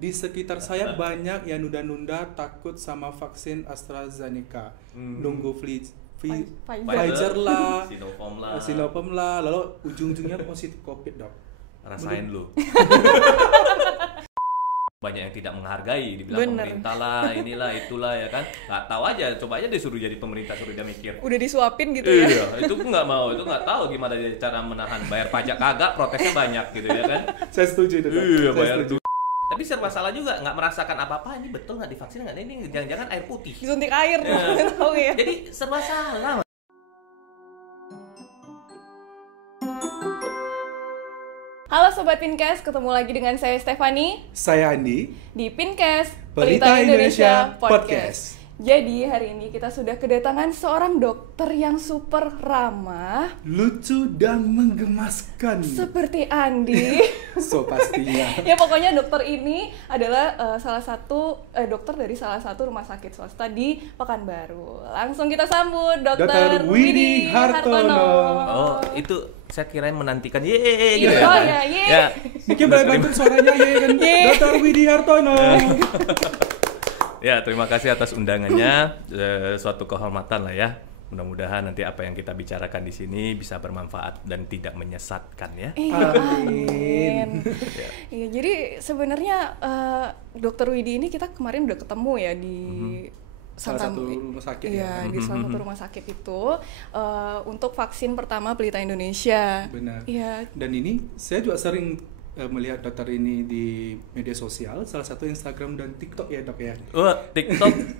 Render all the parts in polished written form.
di sekitar saya banyak yang nunda-nunda takut sama vaksin AstraZeneca. Nunggu Pfizer lah, Sinopharm lah, lalu ujung-ujungnya positif COVID, Dok. Rasain lu. Banyak yang tidak menghargai, dibilang pemerintah lah, inilah, itulah ya kan. Nggak tahu aja, coba aja disuruh jadi pemerintah, suruh dia mikir. Udah disuapin gitu ya. Iya, itu nggak mau, itu nggak tahu gimana dia cara menahan. Bayar pajak kagak, protesnya banyak gitu ya kan. Saya setuju itu, Dok. Iya, Saya bayar setuju. Tapi serba salah juga, nggak merasakan apa-apa, ini betul nggak divaksin nggak, ini jangan-jangan air putih. Disuntik air, tahu ya. Jadi serba salah. Halo Sobat Pinkes, ketemu lagi dengan saya Stefani Saya Andi di Pinkes, Pelita Indonesia Podcast. Jadi hari ini kita sudah kedatangan seorang dokter yang super ramah, lucu dan menggemaskan. seperti Andi. So pastinya. Ya pokoknya dokter ini adalah salah satu dokter dari salah satu rumah sakit swasta di Pekanbaru. Langsung kita sambut Dr. Widi Hartono. Oh, itu saya kirain menantikan gitu ya. Oh ya, Ya. Mungkin boleh bantu suaranya ya kan. Dr. Widi Hartono. Ya, terima kasih atas undangannya. Suatu kehormatan lah ya. Mudah-mudahan nanti apa yang kita bicarakan di sini bisa bermanfaat dan tidak menyesatkan ya. Amin. Iya, jadi sebenarnya Dr. Widi ini kita kemarin udah ketemu ya di Salah satu rumah sakit. Iya, di salah satu rumah sakit itu untuk vaksin pertama Pelita Indonesia. Benar. Iya. Dan ini saya juga sering melihat dokter ini di media sosial, salah satu Instagram dan TikTok ya, Dok ya. Oh,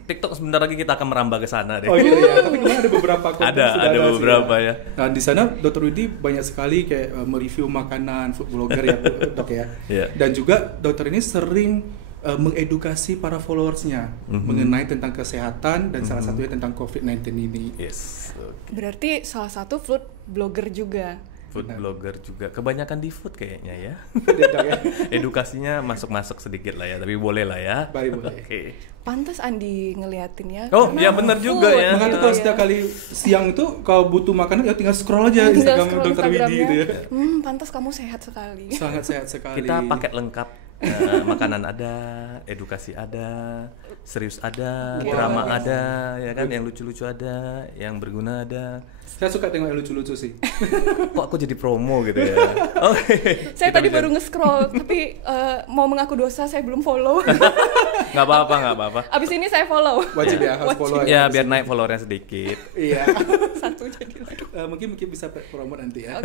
TikTok sebentar lagi kita akan merambah ke sana deh. Oh gitu ya. Tapi kemarin ada beberapa konten Ada beberapa ya. Nah, di sana Dr. Widi banyak sekali kayak mereview makanan, food blogger ya, Dok ya. Yeah. Dan juga dokter ini sering mengedukasi para followersnya mengenai tentang kesehatan dan salah satunya tentang COVID-19 ini. Yes. Berarti salah satu food blogger juga. Food blogger juga. Kebanyakan di food kayaknya ya. Dok ya. Edukasinya masuk-masuk sedikit lah ya, tapi boleh lah ya. Baik, boleh. Oke. Pantas Andi ngeliatinnya. Oh, karena iya benar juga ya. Makanya tuh kalau setiap kali siang itu kalau butuh makanan ya tinggal scroll aja Tinggal Instagram scroll Dr. Widi Instagramnya. gitu ya. Pantas kamu sehat sekali. Sangat sehat sekali. Kita paket lengkap. Makanan ada, edukasi ada, serius ada, drama ada, ya kan, yang lucu-lucu ada, yang berguna ada. Saya suka tengok yang lucu-lucu sih. Kok aku jadi promo gitu ya? Oke. Saya tadi baru nge-scroll, tapi mau mengaku dosa saya belum follow. Nggak apa-apa. Abis ini saya follow. Wajib ya, harus follow Ya, biar naik followernya sedikit. Iya. Satu jadi. Mungkin bisa promo nanti ya.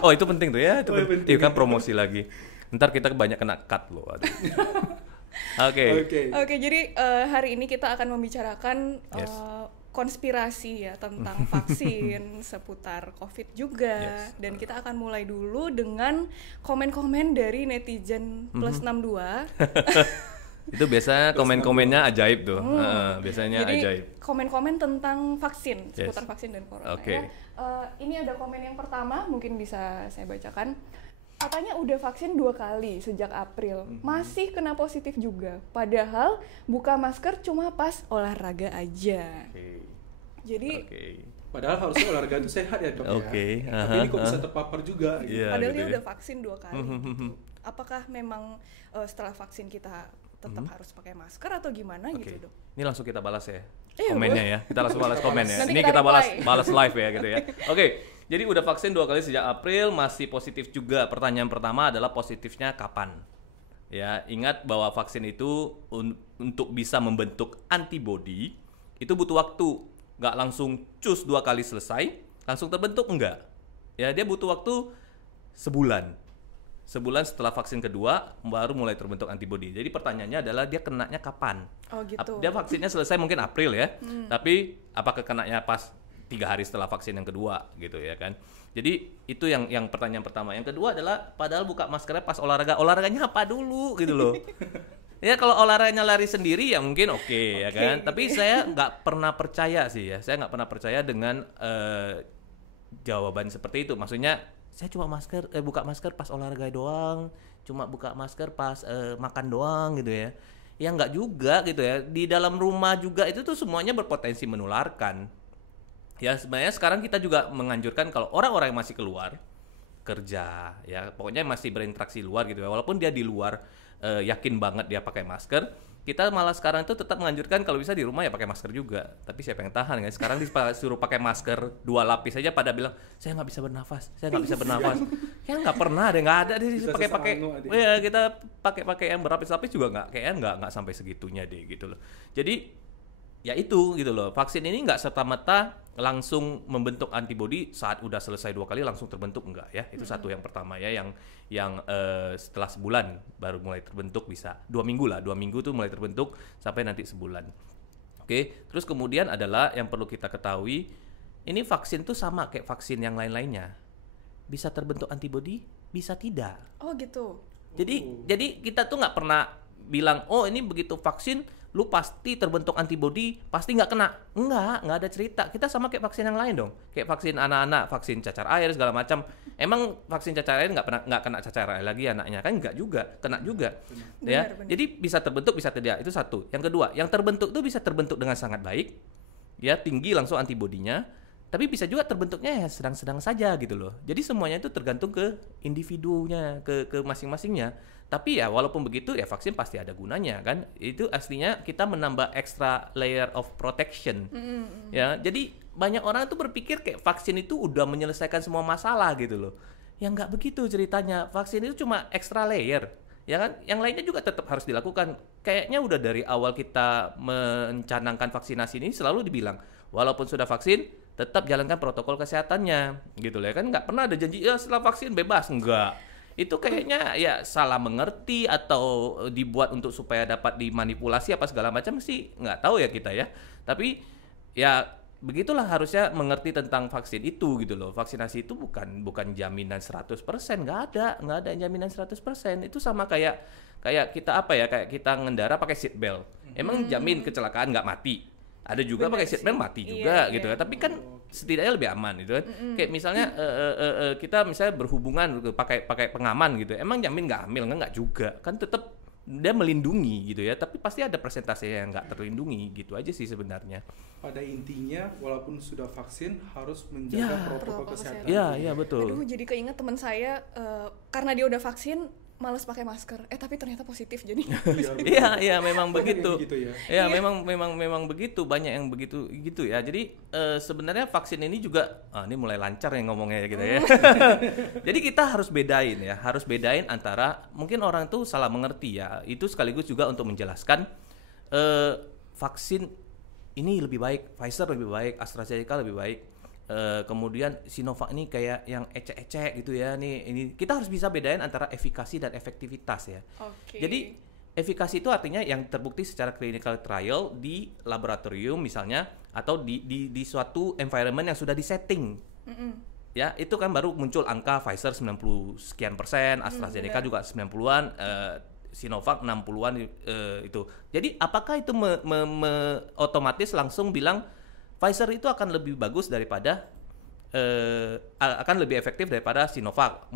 Oh, itu penting tuh ya. Itu Oh, penting. penting. Itu kan promosi lagi. Ntar kita banyak kena cut loh. Aduh. Oke. Oke, jadi hari ini kita akan membicarakan Yes. konspirasi ya tentang vaksin seputar COVID juga. Yes. Dan kita akan mulai dulu dengan komen-komen dari netizen plus 62. Itu biasanya komen-komennya ajaib tuh. Biasanya Jadi ajaib. komen-komen tentang vaksin, Yes. seputar vaksin dan corona Oke. ya. Ini ada komen yang pertama, mungkin bisa saya bacakan. Katanya udah vaksin 2 kali sejak April, masih kena positif juga. Padahal buka masker cuma pas olahraga aja. Oke. Jadi Padahal harusnya olahraga itu sehat ya, Dok Oke. ya. Tapi ini kok bisa terpapar juga gitu. Iya, padahal gitu dia ya. udah vaksin 2 kali. Gitu. Apakah memang setelah vaksin kita tetap harus pakai masker atau gimana Oke. gitu, Dok? Ini langsung kita balas ya. Iya, Komennya boleh. ya. Kita langsung balas komen ya. Nanti Ini kita kita reply. balas live ya gitu ya. Oke. Jadi udah vaksin 2 kali sejak April, masih positif juga. Pertanyaan pertama adalah positifnya kapan? Ya, ingat bahwa vaksin itu untuk bisa membentuk antibodi itu butuh waktu. Nggak langsung cus 2 kali selesai, langsung terbentuk enggak. Ya, dia butuh waktu sebulan. Sebulan setelah vaksin kedua baru mulai terbentuk antibodi. Jadi pertanyaannya adalah dia kenanya kapan? Oh gitu. Dia vaksinnya selesai mungkin April ya. Tapi apakah kenanya pas 3 hari setelah vaksin yang kedua gitu ya kan. Jadi itu yang pertanyaan pertama. Yang kedua adalah padahal buka maskernya pas olahraganya apa dulu gitu loh. Ya kalau olahraganya lari sendiri ya mungkin oke ya kan. Tapi saya nggak pernah percaya sih ya. Saya nggak pernah percaya dengan jawaban seperti itu. Maksudnya saya cuma buka masker pas olahraga doang, cuma buka masker pas makan doang gitu ya. Ya nggak juga gitu ya. Di dalam rumah juga itu tuh semuanya berpotensi menularkan. Ya sebenarnya sekarang kita juga menganjurkan kalau orang-orang yang masih keluar kerja, ya pokoknya masih berinteraksi luar gitu ya. Walaupun dia di luar yakin banget dia pakai masker. Kita malah sekarang itu tetap menganjurkan kalau bisa di rumah ya pakai masker juga. Tapi siapa yang tahan kan? Sekarang disuruh pakai masker 2 lapis aja pada bilang saya nggak bisa bernafas, saya nggak bisa bernafas. Ya nggak pernah deh, nggak ada deh pakai. Ya kita pakai yang berlapis-lapis juga nggak sampai segitunya deh gitu loh. Jadi ya itu gitu loh, vaksin ini nggak serta-merta langsung membentuk antibodi saat udah selesai 2 kali langsung terbentuk, enggak ya. Itu satu yang pertama ya, yang setelah sebulan baru mulai terbentuk, bisa 2 minggu lah, 2 minggu tuh mulai terbentuk sampai nanti sebulan. Oke, terus kemudian adalah yang perlu kita ketahui, ini vaksin tuh sama kayak vaksin yang lain-lainnya, bisa terbentuk antibodi, bisa tidak. Oh gitu. Jadi kita tuh nggak pernah bilang oh ini begitu vaksin lu pasti terbentuk antibodi, pasti nggak kena. Nggak ada cerita. Kita sama kayak vaksin yang lain dong. Kayak vaksin anak-anak, vaksin cacar air segala macam. Emang vaksin cacar air nggak kena cacar air lagi anaknya kan? Nggak juga, kena juga. Benar. Jadi bisa terbentuk, bisa tidak. Itu satu. Yang kedua, yang terbentuk itu bisa terbentuk dengan sangat baik, ya tinggi langsung antibodinya. Tapi bisa juga terbentuknya ya sedang-sedang saja gitu loh. Jadi semuanya itu tergantung ke individunya, ke masing-masingnya. Tapi ya walaupun begitu ya vaksin pasti ada gunanya kan. Itu aslinya kita menambah extra layer of protection. Ya, jadi banyak orang tuh berpikir kayak vaksin itu udah menyelesaikan semua masalah gitu loh. Ya nggak begitu ceritanya. Vaksin itu cuma extra layer. Ya kan? Yang lainnya juga tetap harus dilakukan. Kayaknya udah dari awal kita mencanangkan vaksinasi ini selalu dibilang walaupun sudah vaksin tetap jalankan protokol kesehatannya gitu loh ya kan. Nggak pernah ada janji ya setelah vaksin bebas, enggak. Itu kayaknya ya salah mengerti atau dibuat untuk supaya dapat dimanipulasi apa segala macam sih, nggak tahu ya kita ya. Tapi ya begitulah harusnya mengerti tentang vaksin itu gitu loh. Vaksinasi itu bukan jaminan 100%, nggak ada jaminan 100%. Itu sama kayak kita kayak kita ngendara pakai seat belt. Emang jamin kecelakaan nggak mati? Ada juga pakai seat belt mati juga gitu ya. Tapi kan setidaknya lebih aman gitu kan. Kayak misalnya kita misalnya berhubungan gitu, pakai pengaman gitu. Emang jamin nggak hamil? Nggak juga. Kan tetap dia melindungi gitu ya. Tapi pasti ada persentase yang nggak terlindungi gitu aja sih sebenarnya. Pada intinya walaupun sudah vaksin harus menjaga protokol kesehatan. Iya betul. Aduh, jadi keinget teman saya karena dia udah vaksin malas pakai masker, tapi ternyata positif jadi. Iya, memang begitu. Ya, memang begitu, banyak yang begitu gitu ya. Jadi sebenarnya vaksin ini juga, ini mulai lancar ya ngomongnya gitu ya. Jadi kita harus bedain antara mungkin orang tuh salah mengerti ya. Itu sekaligus juga untuk menjelaskan vaksin ini lebih baik, Pfizer lebih baik, AstraZeneca lebih baik. Kemudian Sinovac ini kayak yang ecek-ecek gitu ya. Ini kita harus bisa bedain antara efikasi dan efektivitas ya. Jadi efikasi itu artinya yang terbukti secara clinical trial di laboratorium misalnya atau di suatu environment yang sudah disetting. Ya, itu kan baru muncul angka Pfizer 90 sekian persen, AstraZeneca juga 90-an, Sinovac 60-an itu. Jadi apakah itu otomatis langsung bilang Pfizer itu akan lebih bagus daripada akan lebih efektif daripada Sinovac.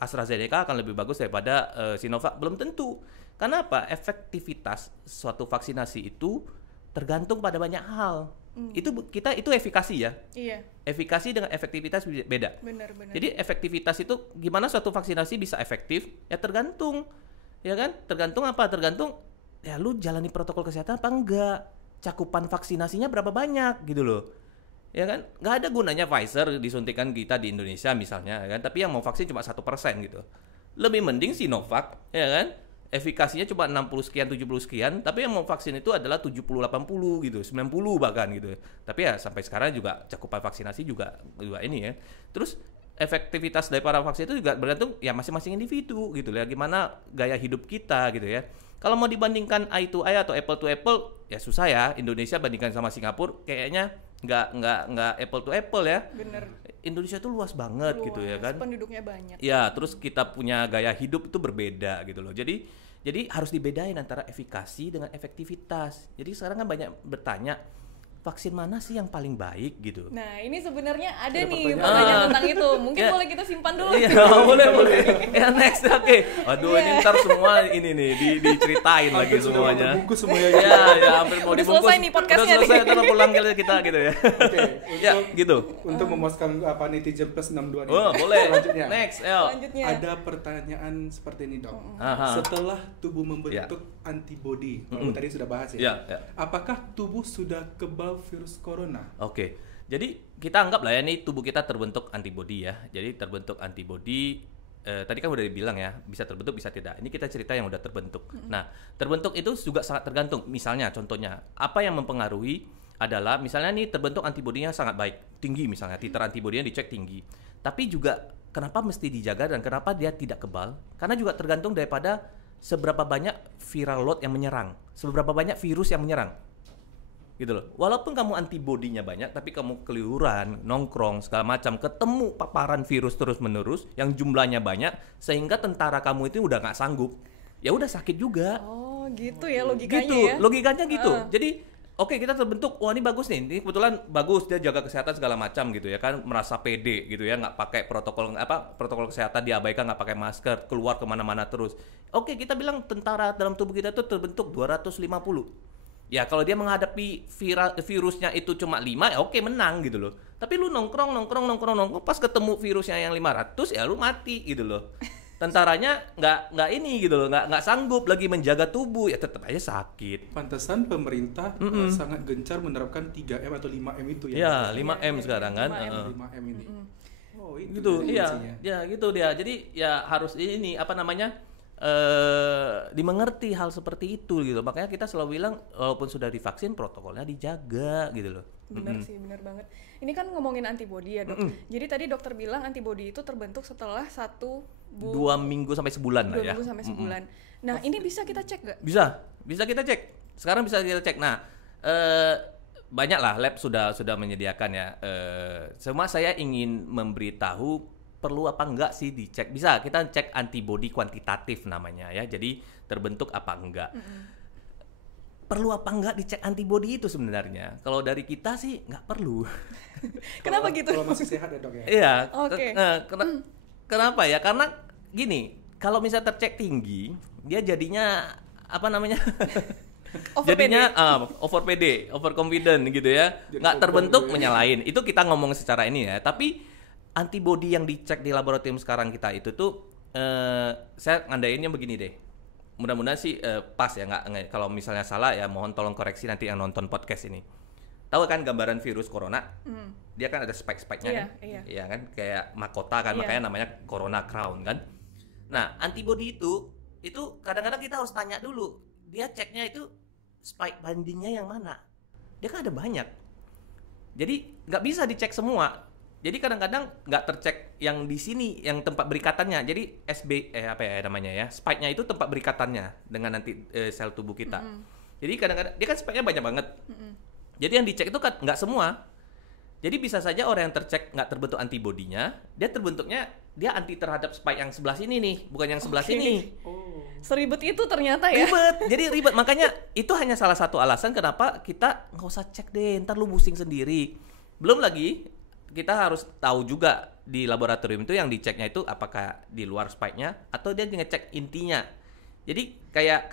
AstraZeneca akan lebih bagus daripada Sinovac? Belum tentu. Karena apa? Efektivitas suatu vaksinasi itu tergantung pada banyak hal. Itu efikasi ya. Iya. Efikasi dengan efektivitas beda. Benar. Jadi efektivitas itu gimana suatu vaksinasi bisa efektif? Ya tergantung. Ya kan? Tergantung apa? Tergantung ya lu jalani protokol kesehatan apa enggak? Cakupan vaksinasinya berapa banyak gitu loh. Ya kan? Nggak ada gunanya Pfizer disuntikan kita di Indonesia misalnya ya kan, tapi yang mau vaksin cuma 1% gitu. Lebih mending Sinovac ya kan? Efikasinya cuma 60 sekian, 70 sekian, tapi yang mau vaksin itu adalah 70, 80 gitu, 90 bahkan gitu. Tapi ya sampai sekarang juga cakupan vaksinasi juga ini ya. Terus efektivitas dari para vaksin itu juga bergantung ya masing-masing individu gitu ya. Gimana gaya hidup kita gitu ya. Kalau mau dibandingkan eye to eye atau apple to apple, ya susah ya. Indonesia bandingkan sama Singapura, kayaknya nggak apple to apple ya. Bener. Indonesia tuh luas banget gitu ya kan. Penduduknya banyak. Ya, terus kita punya gaya hidup itu berbeda gitu loh. Jadi harus dibedain antara efikasi dengan efektivitas. Jadi sekarang kan banyak bertanya, vaksin mana sih yang paling baik gitu. Nah, ini sebenarnya ada nih pertanyaan tentang itu. Mungkin boleh kita simpan dulu. Iya, boleh. Ya next, oke. Aduh, ini ntar semua ini nih diceritain lagi semuanya. Bungkus semuanya. Ya, hampir mau udah dibungkus. Selesai nih podcastnya. Udah selesai, ntar pulang kita gitu ya. Oke, ya, gitu. Untuk memuaskan netizen plus 62 nih. Oh, boleh. Selanjutnya. Next, Selanjutnya. Ada pertanyaan seperti ini, Dok. Aha. Setelah tubuh membentuk antibodi, walaupun tadi sudah bahas ya. Apakah tubuh sudah kebal virus corona? Oke. Jadi kita anggap lah ya nih tubuh kita terbentuk antibodi ya. Jadi terbentuk antibodi tadi kan udah dibilang ya, bisa terbentuk bisa tidak. Ini kita cerita yang udah terbentuk. Nah, terbentuk itu juga sangat tergantung. Misalnya contohnya, apa yang mempengaruhi adalah misalnya nih terbentuk antibodinya sangat baik, tinggi misalnya, titer antibodinya dicek tinggi. Tapi juga kenapa mesti dijaga dan kenapa dia tidak kebal? Karena juga tergantung daripada seberapa banyak viral load yang menyerang, seberapa banyak virus yang menyerang. Gitu loh. Walaupun kamu antibodinya banyak, tapi kamu keliuran, nongkrong, segala macam, ketemu paparan virus terus-menerus yang jumlahnya banyak, sehingga tentara kamu itu udah nggak sanggup. Ya udah sakit juga. Oh, gitu ya logikanya gitu, ya. logikanya gitu. Jadi oke, kita terbentuk, wah ini bagus nih, ini kebetulan bagus, dia jaga kesehatan segala macam gitu ya kan, merasa pede gitu ya, nggak pakai protokol kesehatan, diabaikan, nggak pakai masker, keluar kemana-mana terus. Oke, kita bilang tentara dalam tubuh kita tuh terbentuk 250. Ya kalau dia menghadapi virusnya itu cuma 5, ya oke menang gitu loh. Tapi lu nongkrong, pas ketemu virusnya yang 500, ya lu mati gitu loh. Tentaranya nggak ini gitu loh, nggak sanggup lagi menjaga tubuh, ya tetap aja sakit. Pantesan pemerintah sangat gencar menerapkan 3M atau 5M itu ya. Ya, 5M sekarang kan. 5M ini. Oh, itu gitu. Iya, gitu dia. Jadi ya harus ini apa namanya? Dimengerti hal seperti itu gitu. Makanya kita selalu bilang walaupun sudah divaksin protokolnya dijaga gitu loh. Benar sih, benar banget. Ini kan ngomongin antibodi ya, Dok. Jadi tadi dokter bilang antibodi itu terbentuk setelah 2 minggu sampai sebulan lah ya. 2 minggu sampai sebulan. Nah, ini bisa kita cek nggak? Bisa kita cek. Sekarang bisa kita cek. Nah, banyak lah lab sudah menyediakan ya. Cuma saya ingin memberitahu perlu apa enggak sih dicek. Bisa kita cek antibodi kuantitatif namanya ya. Jadi terbentuk apa enggak. Perlu apa enggak dicek antibodi itu sebenarnya? Kalau dari kita sih nggak perlu. Kenapa gitu? Kalau masih sehat ya, Dok ya. Iya. Oke. Kenapa ya? Karena gini, kalau misalnya tercek tinggi, dia jadinya apa namanya? Jadinya overconfident gitu ya. Nggak terbentuk menyalahin. Itu kita ngomong secara ini ya. Tapi antibodi yang dicek di laboratorium sekarang kita itu tuh saya ngandainnya begini deh. Mudah-mudahan sih pas ya, nggak kalau misalnya salah ya mohon tolong koreksi nanti yang nonton podcast ini. Tahu kan gambaran virus corona? Dia kan ada spike-spike-nya kan? Iya kan? Kayak mahkota kan, makanya namanya corona crown kan. Nah, antibodi itu kadang-kadang kita harus tanya dulu. Dia ceknya itu spike bandingnya yang mana? Dia kan ada banyak. Jadi nggak bisa dicek semua. Jadi kadang-kadang nggak tercek yang di sini, yang tempat berikatannya. Jadi namanya ya, spike-nya itu tempat berikatannya dengan nanti sel tubuh kita. Jadi kadang-kadang dia kan spike-nya banyak banget. Jadi yang dicek itu kan nggak semua. Jadi bisa saja orang yang tercek nggak terbentuk antibodinya, dia terbentuknya dia anti terhadap spike yang sebelah sini nih, bukan yang sebelah sini. Seribet itu ternyata ya. Ribet. Makanya itu hanya salah satu alasan kenapa kita nggak usah cek deh, ntar lu pusing sendiri. Belum lagi kita harus tahu juga di laboratorium itu yang diceknya itu apakah di luar spike-nya atau dia ngecek intinya. Jadi kayak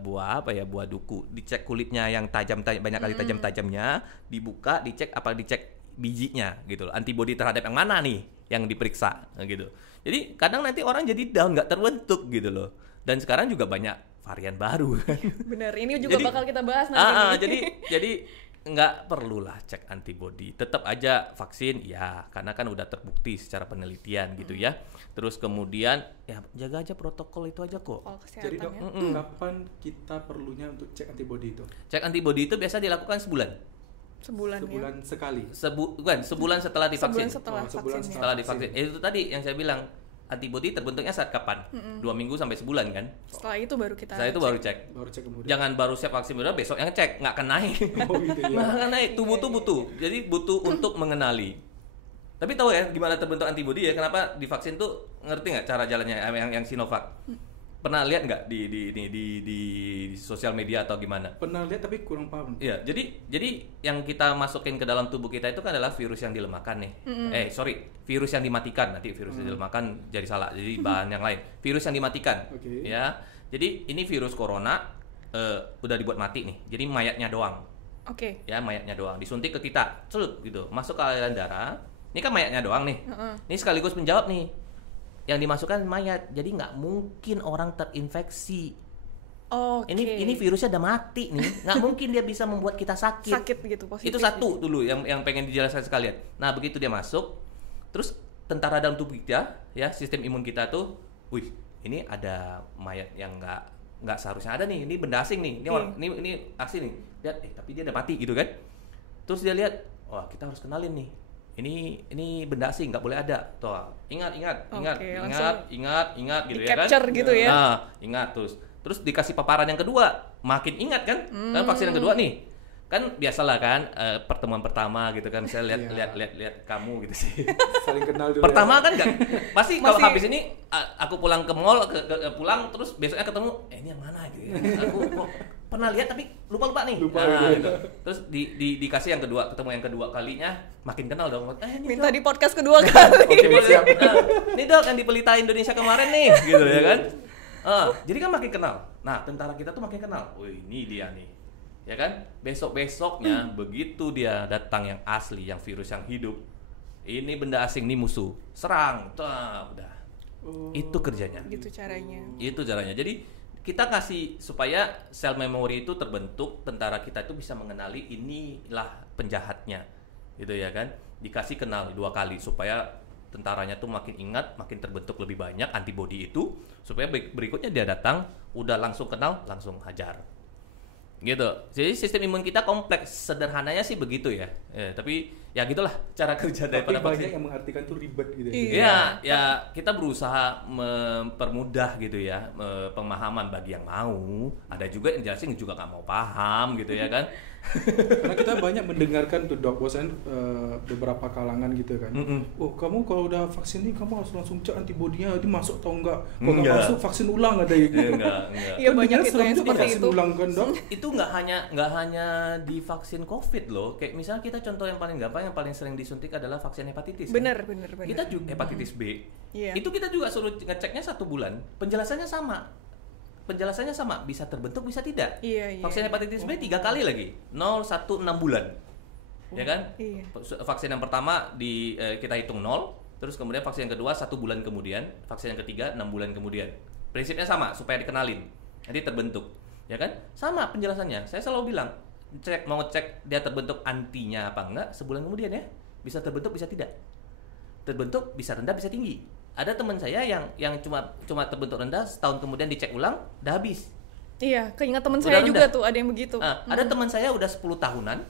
buah duku, dicek kulitnya yang tajam banyak kali tajamnya, dibuka, dicek bijinya gitu loh. Antibodi terhadap yang mana nih yang diperiksa gitu. Jadi kadang nanti orang jadi down, nggak terbentuk gitu loh. Dan sekarang juga banyak varian baru. Bener, ini juga bakal kita bahas nanti. Jadi nggak perlulah cek antibodi, tetap aja vaksin ya, karena kan udah terbukti secara penelitian gitu ya. Terus kemudian ya jaga aja protokol itu aja kok. Jadi Dok, kapan kita perlunya untuk cek antibodi itu? Cek antibodi itu biasa dilakukan sebulan sekali. Sebulan setelah divaksin. Setelah divaksin. Itu tadi yang saya bilang, antibodi terbentuknya saat kapan? 2 minggu sampai sebulan kan? Setelah itu baru kita cek. Baru cek kemudian. Jangan baru siap vaksin benar besok yang cek, nggak akan naik. Gitu ya. Nggak akan naik. Tubuh tuh butuh. Jadi butuh untuk mengenali. Tapi tahu ya gimana terbentuk antibodi ya? Kenapa divaksin tuh ngerti nggak cara jalannya yang Sinovac? pernah lihat nggak di sosial media atau gimana? Pernah lihat tapi kurang paham. Iya, jadi yang kita masukin ke dalam tubuh kita itu kan adalah virus yang dilemahkan nih. Virus yang dimatikan. Nanti virus yang dilemahkan jadi salah. Jadi bahan yang lain. Virus yang dimatikan. Okay. Ya. Jadi ini virus corona udah dibuat mati nih. Jadi mayatnya doang. Oke. Ya, mayatnya doang disuntik ke kita. Celut gitu. Masuk ke aliran darah. Ini kan mayatnya doang nih. Ini sekaligus menjawab nih. Yang dimasukkan mayat. Jadi nggak mungkin orang terinfeksi. Okay. Ini virusnya udah mati nih, nggak mungkin dia bisa membuat kita sakit. Sakit gitu, positif. Itu satu dulu yang pengen dijelaskan sekalian. Nah begitu dia masuk, terus tentara dalam tubuh kita, ya sistem imun kita tuh, wih ini ada mayat yang nggak seharusnya ada nih, ini benda asing nih, ini asing nih, lihat, tapi dia udah mati gitu kan. Terus dia lihat, wah kita harus kenalin nih. Ini benda asing, nggak boleh ada. Tuh, ingat gitu ya kan. Capture gitu ya. Nah, ingat terus dikasih paparan yang kedua, makin ingat kan? Kan vaksin yang kedua nih. Kan biasalah kan pertemuan pertama gitu kan, saya lihat kamu gitu sih. Saling kenal dulu. Pertama kan enggak. Pasti kalau habis ini aku pulang ke mall pulang terus besoknya ketemu, ini yang mana gitu. Aku pernah lihat tapi lupa nih. Gitu. Terus dikasih yang kedua, ketemu yang kedua kalinya makin kenal dong. Minta di podcast kedua kali. Siap. Ini dok yang di Pelita Indonesia kemarin nih, gitu ya kan. Jadi kan makin kenal. Nah, tentara kita tuh makin kenal. Wih, ini dia nih. Ya kan? Besok-besoknya begitu dia datang yang asli, yang virus yang hidup. Ini benda asing nih musuh. Serang. Udah. Itu kerjanya. Gitu caranya. Itu caranya. Jadi kita kasih supaya sel memori itu terbentuk, tentara kita itu bisa mengenali inilah penjahatnya. Gitu ya kan? Dikasih kenal 2 kali supaya tentaranya tuh makin ingat, makin terbentuk lebih banyak antibodi itu, supaya berikutnya dia datang, udah langsung kenal, langsung hajar. Gitu. Jadi sistem imun kita kompleks, sederhananya sih begitu ya. Tapi ya gitulah cara kerja daripada vaksin. Tapi banyak vaksin. yang mengartikan tuh ribet gitu. Iya, ya kita berusaha mempermudah gitu ya, pemahaman bagi yang mau. Ada juga yang jelasin juga nggak mau paham gitu ya kan. Karena kita banyak mendengarkan tuh dok, bosan beberapa kalangan gitu kan. Oh kamu kalau udah vaksin ini kamu harus langsung cek antibodinya, itu masuk atau enggak? Kalau nggak masuk vaksin ulang ada gitu. Enggak. Iya banyak itu yang seperti itu. Ulang kan dok? Itu nggak hanya di vaksin COVID loh. Kayak misalnya kita contoh yang paling gampang, yang paling sering disuntik adalah vaksin hepatitis. Bener. Kita juga hepatitis B. Yeah. Itu kita juga suruh ngeceknya 1 bulan. Penjelasannya sama, bisa terbentuk, bisa tidak. Iya. Vaksin hepatitis B 3 kali lagi, 0, 1, 6 bulan. Ya kan? Iya. Vaksin yang pertama kita hitung 0, terus kemudian vaksin yang kedua 1 bulan kemudian, vaksin yang ketiga 6 bulan kemudian. Prinsipnya sama, supaya dikenalin. Nanti terbentuk. Ya kan? Sama penjelasannya. Saya selalu bilang, mau cek dia terbentuk antinya apa enggak, sebulan kemudian ya. Bisa terbentuk, bisa tidak. Terbentuk bisa rendah, bisa tinggi. Ada teman saya yang cuma terbentuk rendah, setahun kemudian dicek ulang, udah habis. Iya, keingat teman saya juga tuh ada yang begitu. Ada teman saya udah 10 tahunan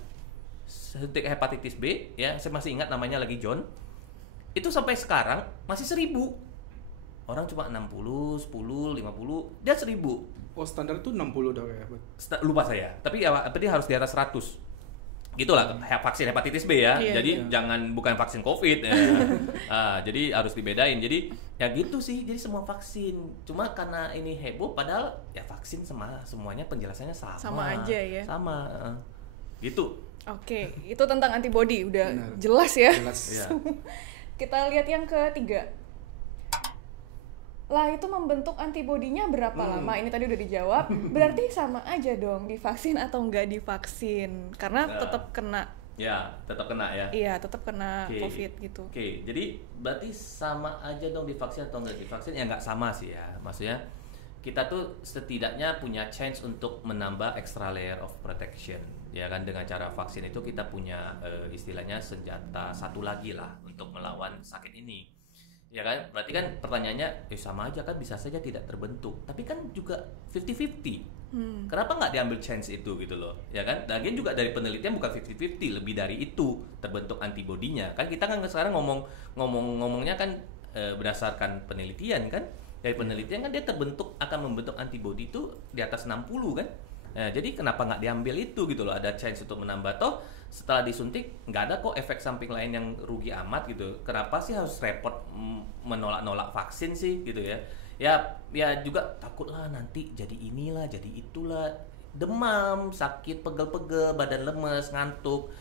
suntik hepatitis B, ya saya masih ingat namanya lagi John. Itu sampai sekarang masih 1.000. Orang cuma 60, 10, 50, dia 1.000. Oh standar itu 60 dok ya? Lupa saya, tapi harus di atas 100. Gitulah vaksin hepatitis B ya. Iya, jadi jangan bukan vaksin COVID ya. Jadi harus dibedain. Jadi ya gitu sih. Jadi semua vaksin. Cuma karena ini heboh padahal ya vaksin semuanya penjelasannya sama. Sama aja ya. Sama. Gitu. Oke, itu tentang antibodi udah jelas ya. Jelas. Ya. Kita lihat yang ketiga. Lah itu membentuk antibodinya berapa lama? Ini tadi udah dijawab. Berarti sama aja dong divaksin atau enggak divaksin? Karena tetap kena. Ya, tetap kena ya. Iya, tetap kena COVID gitu. Oke, jadi berarti sama aja dong divaksin atau enggak divaksin? Ya enggak sama sih ya. Maksudnya kita tuh setidaknya punya chance untuk menambah extra layer of protection. Ya kan, dengan cara vaksin itu kita punya istilahnya senjata satu lagi lah untuk melawan sakit ini. Ya kan, berarti kan pertanyaannya sama aja kan, bisa saja tidak terbentuk, tapi kan juga 50-50. Kenapa nggak diambil chance itu gitu loh, ya kan? Lagian juga dari penelitian bukan 50-50, lebih dari itu terbentuk antibodinya. Kan kita kan sekarang ngomongnya kan berdasarkan penelitian kan. Dari penelitian kan dia akan membentuk antibodi itu di atas 60 kan. Nah, jadi kenapa nggak diambil itu gitu loh, ada chance untuk menambah, toh setelah disuntik nggak ada kok efek samping lain yang rugi amat gitu. Kenapa sih harus repot menolak-nolak vaksin sih gitu ya. ya juga takut lah nanti jadi inilah, jadi itulah, demam, sakit, pegel-pegel, badan lemes, ngantuk.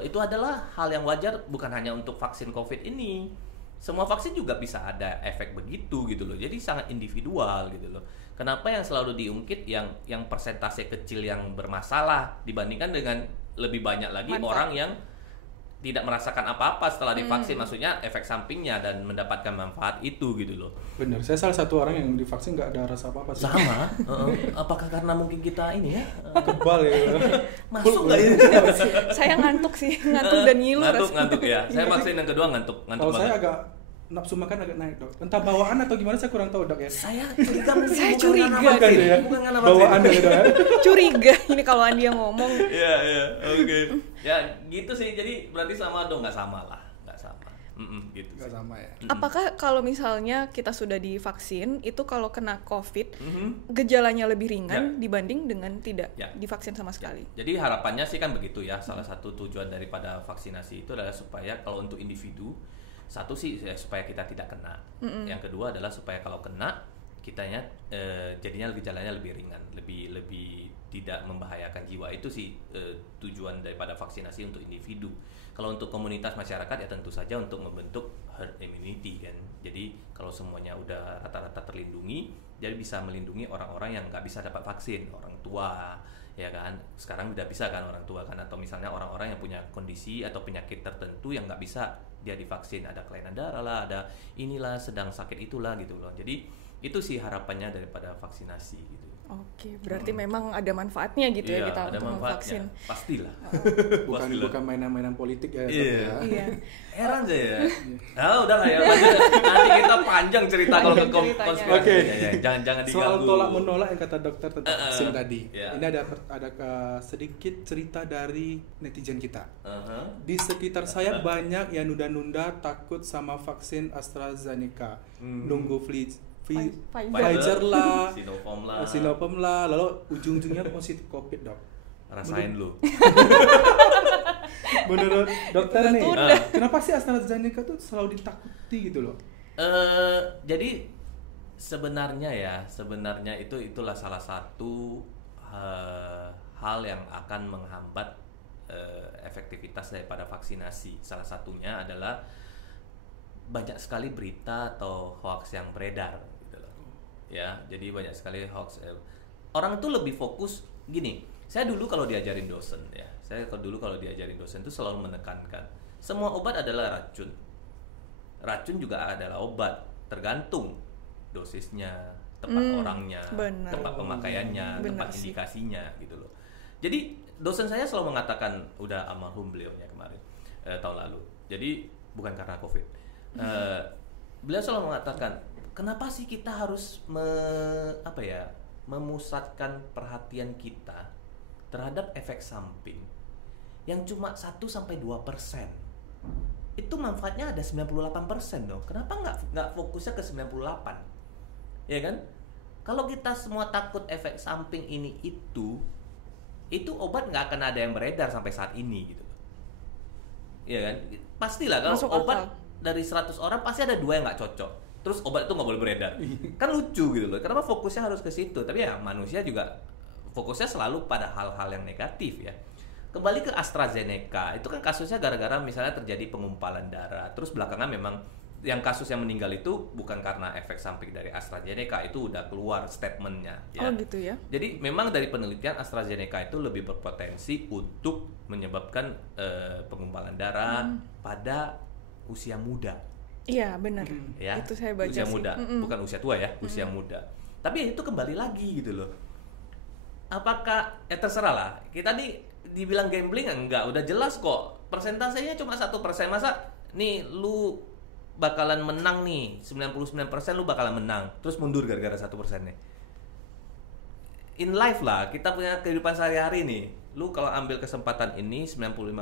Itu adalah hal yang wajar, bukan hanya untuk vaksin COVID ini. Semua vaksin juga bisa ada efek begitu gitu loh. Jadi sangat individual gitu loh. Kenapa yang selalu diungkit yang persentase kecil yang bermasalah dibandingkan dengan lebih banyak lagi orang yang tidak merasakan apa-apa setelah divaksin, maksudnya efek sampingnya dan mendapatkan manfaat itu gitu loh. Bener, saya salah satu orang yang divaksin nggak ada rasa apa-apa sih. Sama? Apakah karena mungkin kita ini ya? Kebal ya. Masuk nggak ini? Saya ngantuk sih, ngantuk dan ngilu. Ngantuk ya. Saya vaksin yang kedua ngantuk Kalau banget. saya agak nafsu makan agak naik, Dok. Entah bawaan atau gimana saya kurang tahu, Dok ya. Saya curiga mungkin Saya bukan curiga karena vaksin, sih. bukan karena Bawaan vaksin. ya, Dok. Curiga ini kalau Andia ngomong. Iya, oke. Ya gitu sih, jadi berarti sama dong, nggak sama lah, nggak sama. Gitu. Nggak sama ya. Apakah kalau misalnya kita sudah divaksin, itu kalau kena COVID, gejalanya lebih ringan dibanding dengan tidak divaksin sama sekali? Jadi harapannya sih kan begitu ya. Salah satu tujuan daripada vaksinasi itu adalah supaya kalau untuk individu, satu sih supaya kita tidak kena. Yang kedua adalah supaya kalau kena, kitanya jadinya gejalanya lebih ringan, lebih tidak membahayakan jiwa. Itu sih tujuan daripada vaksinasi untuk individu. Kalau untuk komunitas masyarakat ya tentu saja untuk membentuk herd immunity kan. Jadi kalau semuanya udah rata-rata terlindungi, jadi bisa melindungi orang-orang yang nggak bisa dapat vaksin, orang tua, ya kan. Sekarang udah bisa kan orang tua kan, atau misalnya orang-orang yang punya kondisi atau penyakit tertentu yang nggak bisa dia divaksin, ada kelainan darah lah, ada inilah, sedang sakit itulah gitu loh. Jadi itu sih harapannya daripada vaksinasi gitu. Oke, berarti memang ada manfaatnya gitu ya kita ada untuk memvaksin. vaksin. Pastilah. Bukan mainan-mainan politik ya. Iya. Heran saya. Nah, udah lah ya. Nanti kita panjang cerita kalau ke konspirasi. Oke. Jangan diganggu. Soal tolak menolak yang kata dokter tentang vaksin tadi. Yeah. Ini ada sedikit cerita dari netizen kita. Di sekitar saya banyak yang nunda-nunda takut sama vaksin AstraZeneca. Nunggu Pfizer lah, Sinopharm lah, lalu ujung-ujungnya positif COVID, Dok. Rasain lu. Menurut dokter nih, kenapa sih AstraZeneca tuh selalu ditakuti gitu loh? Jadi sebenarnya itulah salah satu hal yang akan menghambat efektivitas daripada vaksinasi. Salah satunya adalah banyak sekali berita atau hoax yang beredar gitu loh. Ya, jadi banyak sekali hoax. Orang tuh lebih fokus gini. Saya dulu kalau diajarin dosen itu selalu menekankan semua obat adalah racun. Racun juga adalah obat, tergantung dosisnya, tepat orangnya, tempat pemakaiannya, tempat indikasinya gitu loh. Jadi dosen saya selalu mengatakan, udah almarhum beliaunya kemarin tahun lalu. Jadi bukan karena COVID. Beliau selalu mengatakan, kenapa sih kita harus memusatkan perhatian kita terhadap efek samping yang cuma 1-2%. Itu manfaatnya ada 98% dong. Kenapa nggak fokusnya ke 98? Ya kan? Kalau kita semua takut efek samping ini itu obat nggak akan ada yang beredar sampai saat ini gitu. Ya kan? Pastilah kalau obat dari 100 orang pasti ada 2 yang nggak cocok. Terus obat itu nggak boleh beredar. Kan lucu gitu loh. Kenapa fokusnya harus ke situ? Tapi ya manusia juga fokusnya selalu pada hal-hal yang negatif ya. Kembali ke AstraZeneca, itu kan kasusnya gara-gara misalnya terjadi pengumpalan darah. Terus belakangan memang yang kasus yang meninggal itu bukan karena efek samping dari AstraZeneca, itu udah keluar statementnya ya. Oh gitu ya. Jadi memang dari penelitian AstraZeneca itu lebih berpotensi untuk menyebabkan pengumpalan darah pada usia muda. Iya benar. Ya, itu saya baca usia sih. muda, bukan usia tua ya, usia muda. Tapi itu kembali lagi gitu loh. Apakah terserah lah. Kita nih dibilang gambling enggak, udah jelas kok. Persentasenya cuma 1%. Masa nih lu bakalan menang nih, 99% lu bakalan menang, terus mundur gara-gara 1% nih. In life lah, kita punya kehidupan sehari-hari nih. Lu kalau ambil kesempatan ini 99%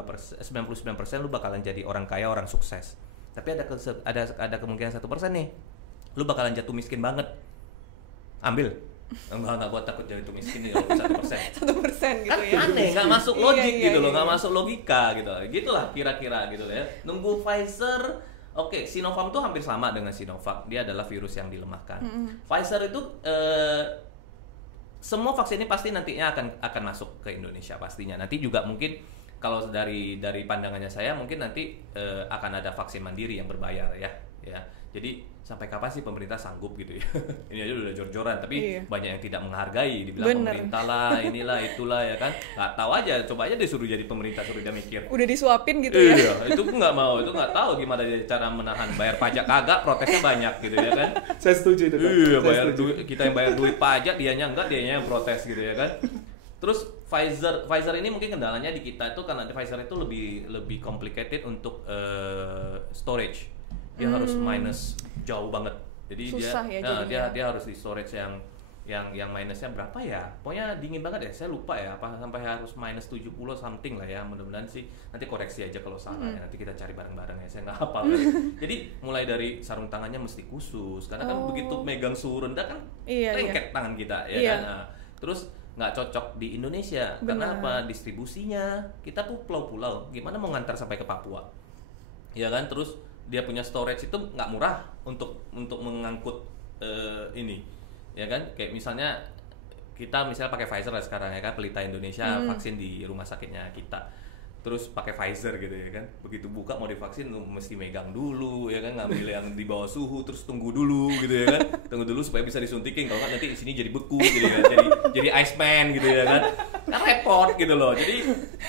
lu bakalan jadi orang kaya, orang sukses. Tapi ada kemungkinan 1% nih. Lu bakalan jatuh miskin banget. Ambil. Enggak, gua takut jatuh miskin nih 1%. 1% gitu kan ya. Aneh, nggak masuk logik Iya, gitu loh, iya. nggak masuk logika gitu. Gitulah kira-kira gitu ya. Nunggu Pfizer Oke, Sinopharm itu hampir sama dengan Sinovac. Dia adalah virus yang dilemahkan. Pfizer itu semua vaksin ini pasti nantinya akan masuk ke Indonesia pastinya. Nanti juga mungkin kalau dari pandangannya saya mungkin nanti akan ada vaksin mandiri yang berbayar ya. Jadi sampai kapan sih pemerintah sanggup gitu ya? Ini aja udah jor-joran, tapi banyak yang tidak menghargai, dibilang pemerintah lah, inilah, itulah ya kan. Nggak tahu aja, coba aja disuruh jadi pemerintah, suruh dia mikir. Udah disuapin gitu ya? Iya, itu nggak mau, itu nggak tahu gimana dia cara menahan, bayar pajak kagak, protesnya banyak gitu ya kan. Saya setuju itu. Iya, kita yang bayar duit pajak, dianya enggak, dianya yang protes gitu ya kan. Terus Pfizer ini mungkin kendalanya di kita itu karena Pfizer itu lebih complicated untuk storage. Dia harus minus jauh banget. Jadi susah dia harus di storage yang minusnya berapa ya? Pokoknya dingin banget ya. Saya lupa ya, apa sampai harus minus 70 something lah ya. Mudah-mudahan sih nanti koreksi aja kalau salah ya. Nanti kita cari bareng-bareng ya. Saya nggak hafal. Jadi mulai dari sarung tangannya mesti khusus karena kan begitu megang suhu rendah kan lengket tangan kita ya kan. Nah, terus nggak cocok di Indonesia. Kenapa? Distribusinya kita tuh pulau-pulau. Gimana mau ngantar sampai ke Papua? Ya kan? Terus dia punya storage itu nggak murah untuk mengangkut ini, ya kan? Kayak misalnya kita pakai Pfizer lah sekarang ya kan, Pelita Indonesia vaksin di rumah sakitnya kita, terus pakai Pfizer gitu ya kan. Begitu buka mau divaksin lu mesti megang dulu ya kan, ngambil yang di bawah suhu, terus tunggu dulu gitu ya kan, tunggu dulu supaya bisa disuntikin, kalau nggak nanti di sini jadi beku gitu ya, jadi Iceman gitu ya kan repot gitu loh. Jadi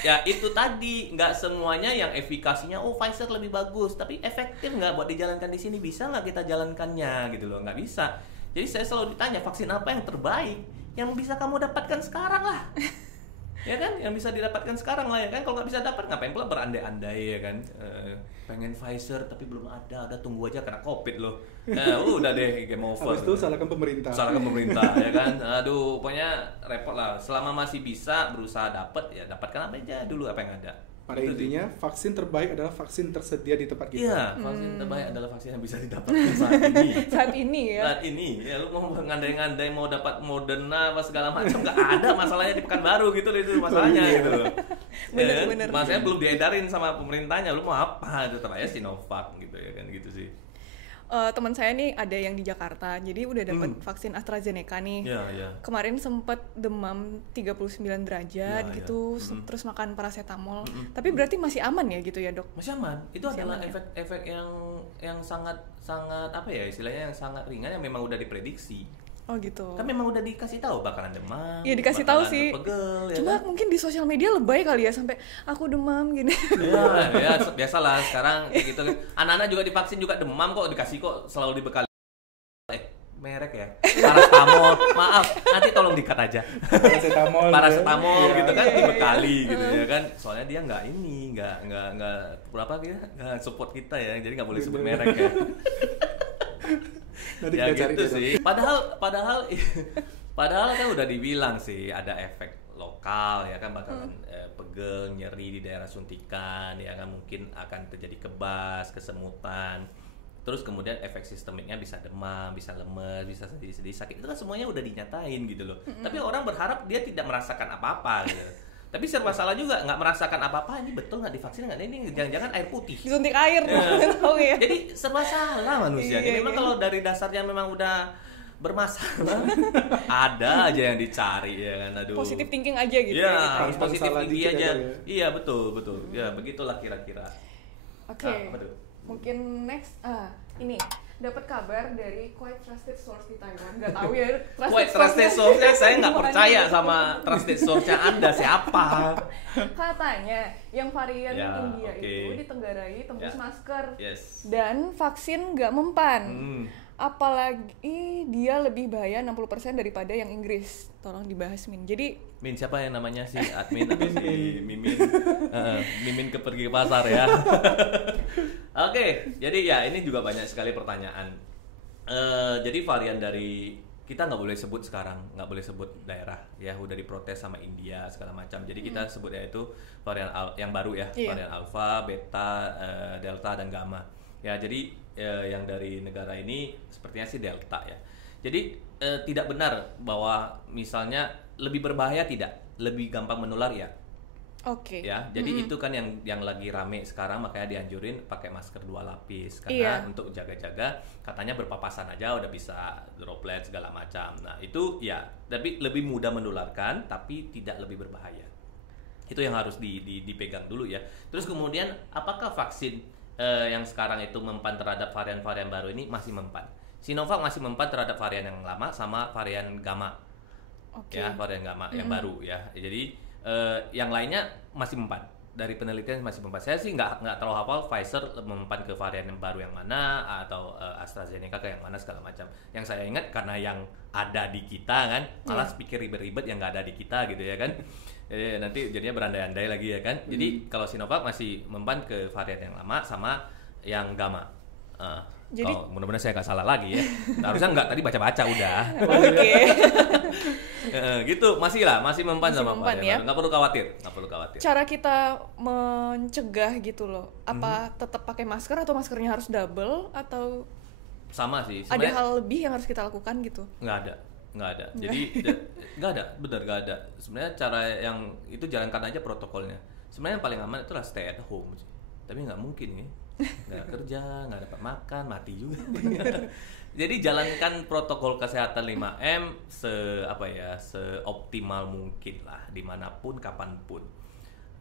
ya itu tadi, nggak semuanya yang efikasinya Pfizer lebih bagus, tapi efektif nggak buat dijalankan di sini, bisa nggak kita jalankannya gitu loh, nggak bisa. Jadi saya selalu ditanya vaksin apa yang terbaik, yang bisa kamu dapatkan sekarang lah. Ya kan, yang bisa didapatkan sekarang lah ya kan. Kalau nggak bisa dapat ngapain pula berandai-andai ya kan. Pengen Pfizer tapi belum ada tunggu aja karena COVID loh. Nah, udah deh game over. Habis itu salahkan pemerintah ya kan. Aduh, pokoknya repot lah. Selama masih bisa berusaha dapat ya dapatkan apa aja dulu apa yang ada. Pada intinya vaksin terbaik adalah vaksin tersedia di tempat kita. Iya, vaksin terbaik adalah vaksin yang bisa didapatkan saat ini. Saat ini ya lu mau ngandai-ngandai mau dapat Moderna apa segala macam nggak ada, masalahnya di Pekanbaru gitu itu masalahnya gitu loh. Bener. Masalahnya belum diedarin sama pemerintahnya, lu mau apa? Itu ternyata Sinovac gitu ya kan gitu sih. Teman saya nih ada yang di Jakarta, jadi udah dapat vaksin AstraZeneca nih. Kemarin sempat demam 39 derajat gitu, terus makan paracetamol. Tapi berarti masih aman ya gitu ya dok? Masih aman. Itu masih adalah efek yang sangat apa ya istilahnya, yang sangat ringan yang memang udah diprediksi. Oh gitu. Kan memang udah dikasih tahu bakalan demam. Iya dikasih tahu sih. Pegel, ya cuma kan? mungkin di sosial media lebay kali ya sampai aku demam gini. Ya biasalah sekarang kayak gitu. Anak-anak juga divaksin juga demam kok, dikasih kok selalu dibekali. Merek ya. Paracetamol. Maaf, nanti tolong dikat aja. Paracetamol gitu kan dibekali gitu ya kan. Soalnya dia nggak berapa gitu, nggak support kita ya. Jadi nggak boleh sebut merek ya. Ya gitu sih. Padahal kan udah dibilang sih ada efek lokal ya kan, bakalan pegel, nyeri di daerah suntikan ya kan, mungkin akan terjadi kebas, kesemutan. Terus kemudian efek sistemiknya bisa demam, bisa lemes, bisa sedih-sedih sakit. Itu kan semuanya udah dinyatain gitu loh. Tapi orang berharap dia tidak merasakan apa-apa gitu. Tapi serba salah juga, nggak merasakan apa-apa. Ini betul nggak divaksin nggak? Ini jangan-jangan air putih. Disuntik air, tahu ya. Jadi serba salah manusia. Memang kalau dari dasarnya memang udah bermasalah, ada aja yang dicari ya kan. Aduh. Positif thinking aja gitu. Iya, harus positif thinking aja. Iya betul. Ya begitulah kira-kira. Oke. Mungkin next ini dapat kabar dari quite trusted source di Taiwan. Nggak tahu ya trusted source-nya saya nggak percaya sama trusted source-nya Anda siapa. Katanya yang varian India itu ditenggarai tembus masker dan vaksin nggak mempan. Apalagi dia lebih bahaya 60% daripada yang Inggris. Tolong dibahas Min. Jadi Min siapa yang namanya si admin atau si Mimin? Mimin pergi ke pasar ya. Oke, jadi ya ini juga banyak sekali pertanyaan. Jadi varian dari kita nggak boleh sebut sekarang, nggak boleh sebut daerah ya, udah diprotes sama India segala macam. Jadi kita sebutnya itu varian yang baru ya, varian Alpha, Beta, Delta dan Gamma. Ya jadi yang dari negara ini sepertinya sih Delta ya. Jadi tidak benar bahwa misalnya lebih berbahaya, tidak, lebih gampang menular ya. Oke. Ya, jadi itu kan yang lagi rame sekarang, makanya dianjurin pakai masker 2 lapis karena untuk jaga-jaga katanya berpapasan aja udah bisa droplet segala macam. Nah, itu ya tapi lebih mudah menularkan tapi tidak lebih berbahaya. Itu yang harus dipegang dulu ya. Terus kemudian apakah vaksin yang sekarang itu mempan terhadap varian-varian baru ini masih mempan? Sinovac masih mempan terhadap varian yang lama sama varian Gamma. Ya, varian Gamma yang baru ya. Jadi yang lainnya masih mempan. Dari penelitian masih mempan. Saya sih nggak terlalu hafal Pfizer mempan ke varian yang baru yang mana atau AstraZeneca ke yang mana segala macam. Yang saya ingat karena yang ada di kita kan, malah pikir ribet-ribet yang nggak ada di kita gitu ya kan. Nanti jadinya berandai-andai lagi ya kan. Jadi kalau Sinovac masih mempan ke varian yang lama sama yang Gamma. Jadi mudah-mudahan saya nggak salah lagi ya. Harusnya nggak, tadi baca-baca udah. Oke. Gitu, masih mempan sama ya? Nggak perlu khawatir. Cara kita mencegah gitu loh, apa tetap pakai masker atau maskernya harus double atau sama sih? Ada hal lebih yang harus kita lakukan gitu? Nggak ada. Jadi nggak ada. Sebenarnya cara yang itu jalankan aja protokolnya. Sebenarnya yang paling aman itu adalah stay at home. Tapi nggak mungkin nih. Nggak kerja, nggak dapat makan, mati juga. Jadi jalankan protokol kesehatan 5M seoptimal mungkin lah, dimanapun, kapanpun.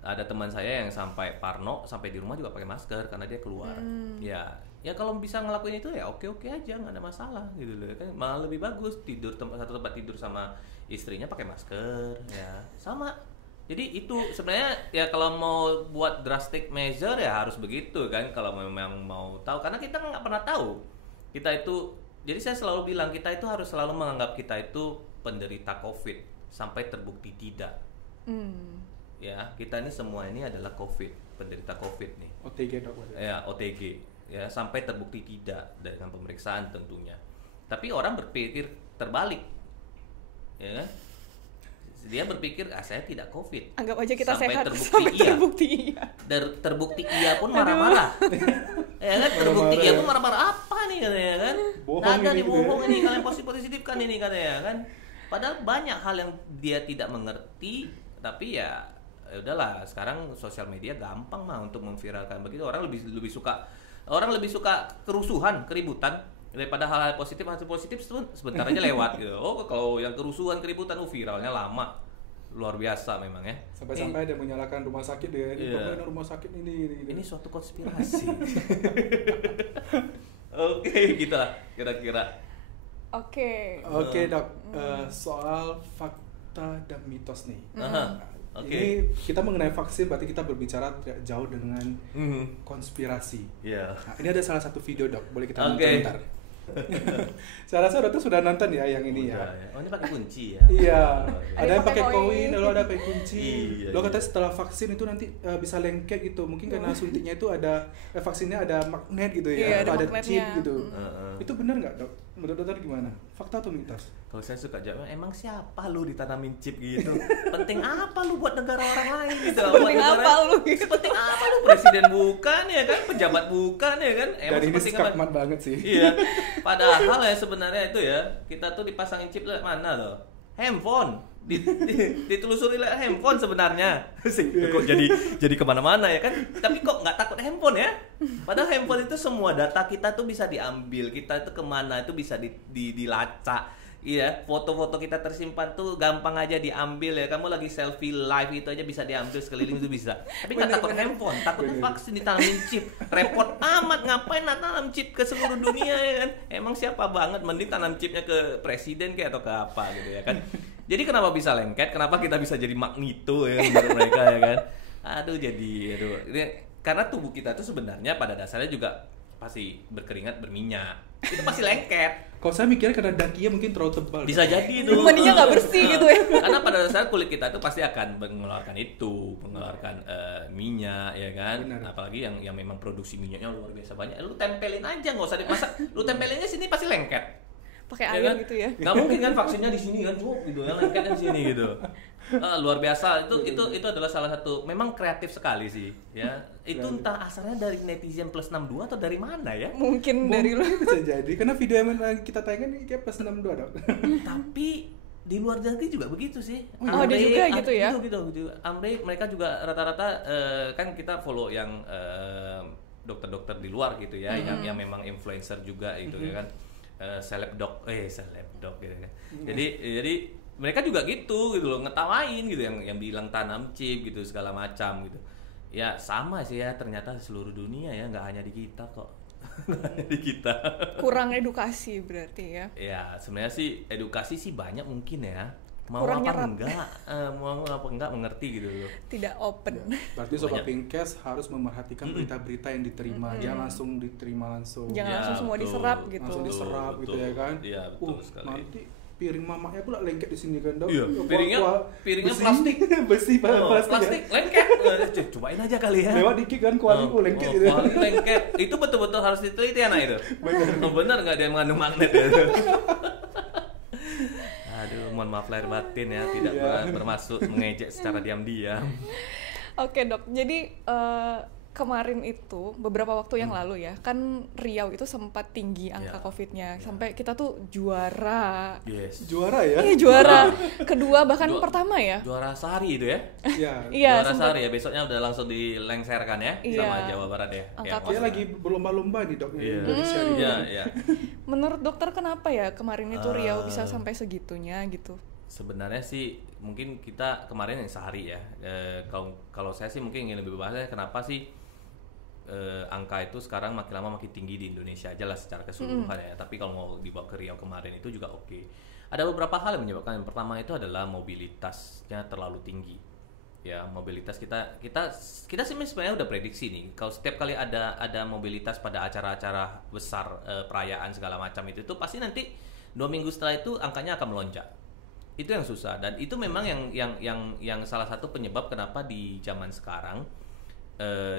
Ada teman saya yang sampai parno, sampai di rumah juga pakai masker karena dia keluar. Ya kalau bisa ngelakuin itu ya oke aja, nggak ada masalah gitu loh. Kan malah lebih bagus tidur satu tempat tidur sama istrinya pakai masker, ya sama. Jadi itu sebenarnya ya kalau mau buat drastic measure ya harus begitu kan, kalau memang mau tahu, karena kita nggak pernah tahu kita itu. Jadi saya selalu bilang kita itu harus selalu menganggap kita itu penderita COVID sampai terbukti tidak. Ya kita ini semua ini adalah COVID, penderita COVID nih. OTG dok. Ya OTG ya sampai terbukti tidak dengan pemeriksaan tentunya. Tapi orang berpikir terbalik, ya kan? Dia berpikir saya tidak COVID. Anggap aja kita sampai sehat terbukti iya. Terbukti iya pun marah-marah. Ya kan, terbukti iya pun marah-marah, apa nih katanya kan? Ada nih bohong ini, kalian positif kan ini katanya kan. Padahal banyak hal yang dia tidak mengerti, tapi ya udahlah, sekarang sosial media gampang mah untuk memviralkan begitu. Orang lebih suka kerusuhan, keributan daripada hal-hal positif. Hasil positif sebentar aja lewat gitu. Oh, kalau yang kerusuhan, keributan viralnya lama. Luar biasa memang ya. Sampai-sampai ada menyalahkan rumah sakit ya. Ini rumah sakit ini. Ini suatu konspirasi. Oke, gitu lah kira-kira. Oke dok. Soal fakta dan mitos nih. Ini kita mengenai vaksin, berarti kita berbicara jauh dengan konspirasi. Nah, ini ada salah satu video dok, boleh kita nonton bentar. Saya rasa dokter sudah nonton ya yang ini ya. Oh, ini pakai kunci ya? Iya. Ada yang pakai koin, lalu ada pakai kunci. Lo katanya setelah vaksin itu nanti bisa lengket gitu. Mungkin karena suntiknya itu ada vaksinnya ada magnet gitu ya, atau ada chip gitu. Itu benar nggak dok? Menurut dokter gimana? Fakta atau mitos? Kalau saya suka jawab, emang siapa lu ditanamin chip gitu? Penting apa lu buat negara orang lain gitu? Penting apa lu? Penting apa lu? Presiden bukan ya kan? Pejabat bukan ya kan? Emang dan ini skakmat banget sih. Iya. Padahal ya sebenarnya itu ya, kita tuh dipasangin chip lewat mana loh? Handphone. Ditelusuri lewat handphone sebenarnya. Kok jadi kemana-mana ya kan? Tapi kok nggak takut handphone ya? Padahal handphone itu semua data kita tuh bisa diambil, kita itu kemana itu bisa dilacak. Iya, foto-foto kita tersimpan tuh gampang aja diambil ya. Kamu lagi selfie live itu aja bisa diambil sekeliling itu bisa. Tapi nggak takut handphone, takutnya vaksin ditanamin chip. Repot amat, ngapain tanam chip ke seluruh dunia ya kan? Emang siapa banget, mending tanam chipnya ke presiden kayak atau ke apa gitu ya kan? Jadi kenapa bisa lengket? Kenapa kita bisa jadi Magneto ya menurut mereka ya kan? Aduh. Karena tubuh kita tuh sebenarnya pada dasarnya juga pasti berkeringat, berminyak. Itu pasti lengket. Kalau saya mikirnya karena dakinya mungkin terlalu tebal. Bisa jadi itu. Mandinya nggak bersih gitu ya. Karena pada dasarnya kulit kita itu pasti akan mengeluarkan minyak ya kan. Benar. Apalagi yang memang produksi minyaknya luar biasa banyak. Lu tempelin aja, nggak usah dimasak. Lu tempelinnya sini pasti lengket. Pakai air kan? Gitu ya. Nggak mungkin kan vaksinnya di sini kan, gitu ya, lengketnya di sini gitu. Luar biasa. Itu adalah salah satu, memang kreatif sekali sih ya. Itu entah asalnya dari netizen plus 62 atau dari mana ya? Mungkin dari lu bisa jadi karena video yang kita tayangkan ini kayak plus 62 dok. Tapi Di luar negeri juga begitu sih. Oh, ada juga gitu ya? Gitu. Amri mereka juga rata-rata kan kita follow yang dokter-dokter di luar gitu ya, yang memang influencer juga gitu ya kan, selebdok gitu kan. Jadi mereka juga gitu loh, ngetawain gitu, yang bilang tanam chip gitu segala macam gitu. Ya sama sih ya, ternyata seluruh dunia ya, nggak hanya di kita kok. Di kita kurang edukasi berarti ya. Ya sebenarnya sih edukasi sih banyak mungkin ya, mau kurang apa enggak mengerti gitu loh, tidak open ya, berarti Sobat Pinkes harus memerhatikan berita-berita yang diterima, jangan langsung diterima langsung, jangan langsung semua diserap gitu, langsung diserap gitu ya kan. Iya, betul sekali. Nanti piring mamanya pula lengket di sini kan, Dok. Iya, piringnya besi, plastik. besi plastik ya? lengket. Cobain aja kali ya. Lewat dikit kan kuali lengket gitu. Kuali lengket. Itu betul-betul harus diteliti anak itu. Bener nggak dia mengandung magnet ya? Aduh, mohon maaf lahir batin ya, tidak bermaksud mengejek secara diam-diam. Oke, Dok. Jadi kemarin itu beberapa waktu yang lalu ya, kan Riau itu sempat tinggi angka COVID-nya, sampai kita tuh juara. Yes. Juara ya? Iya, juara. Kedua bahkan pertama ya. Juara sehari itu ya? Iya. Juara sehari ya, besoknya udah langsung dilengserkan ya sama Jawa Barat ya. Dia lagi berlomba-lomba nih, Dok. Indonesia. Iya. Menurut dokter kenapa ya kemarin itu Riau bisa sampai segitunya gitu? Sebenarnya sih mungkin kita kemarin yang sehari ya. Kalau saya sih mungkin ingin lebih bahasnya kenapa sih angka itu sekarang makin lama makin tinggi di Indonesia aja lah secara keseluruhan ya. Tapi kalau mau dibawa ke Riau kemarin itu juga oke. Ada beberapa hal yang menyebabkan. Yang pertama itu adalah mobilitasnya terlalu tinggi. Ya, mobilitas kita sih sebenarnya udah prediksi nih. Kalau setiap kali ada mobilitas pada acara-acara besar, perayaan segala macam itu pasti nanti 2 minggu setelah itu angkanya akan melonjak. Itu yang susah, dan itu memang yang salah satu penyebab kenapa di zaman sekarang,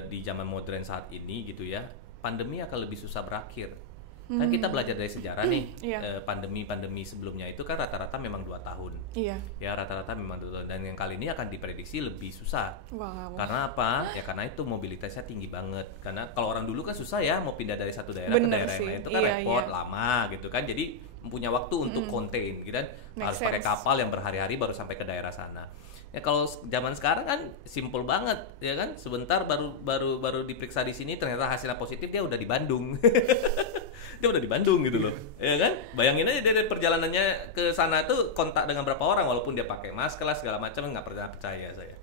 di zaman modern saat ini gitu ya, pandemi akan lebih susah berakhir. Kan kita belajar dari sejarah nih, pandemi sebelumnya itu kan rata-rata memang 2 tahun. Iya. Ya rata-rata memang 2 tahun, dan yang kali ini akan diprediksi lebih susah. Wow. Karena apa? Ya karena itu mobilitasnya tinggi banget. Karena kalau orang dulu kan susah ya mau pindah dari satu daerah ke daerah yang lain, itu kan repot, lama gitu kan. Jadi punya waktu untuk contain gitu kan. Harus pakai kapal yang berhari-hari baru sampai ke daerah sana. Ya kalau zaman sekarang kan simple banget ya kan, sebentar baru diperiksa di sini ternyata hasilnya positif, dia udah di Bandung. Dia udah di Bandung gitu loh. Ya kan? Bayangin aja dari perjalanannya ke sana tuh kontak dengan berapa orang, walaupun dia pakai masker lah segala macam, nggak pernah percaya saya.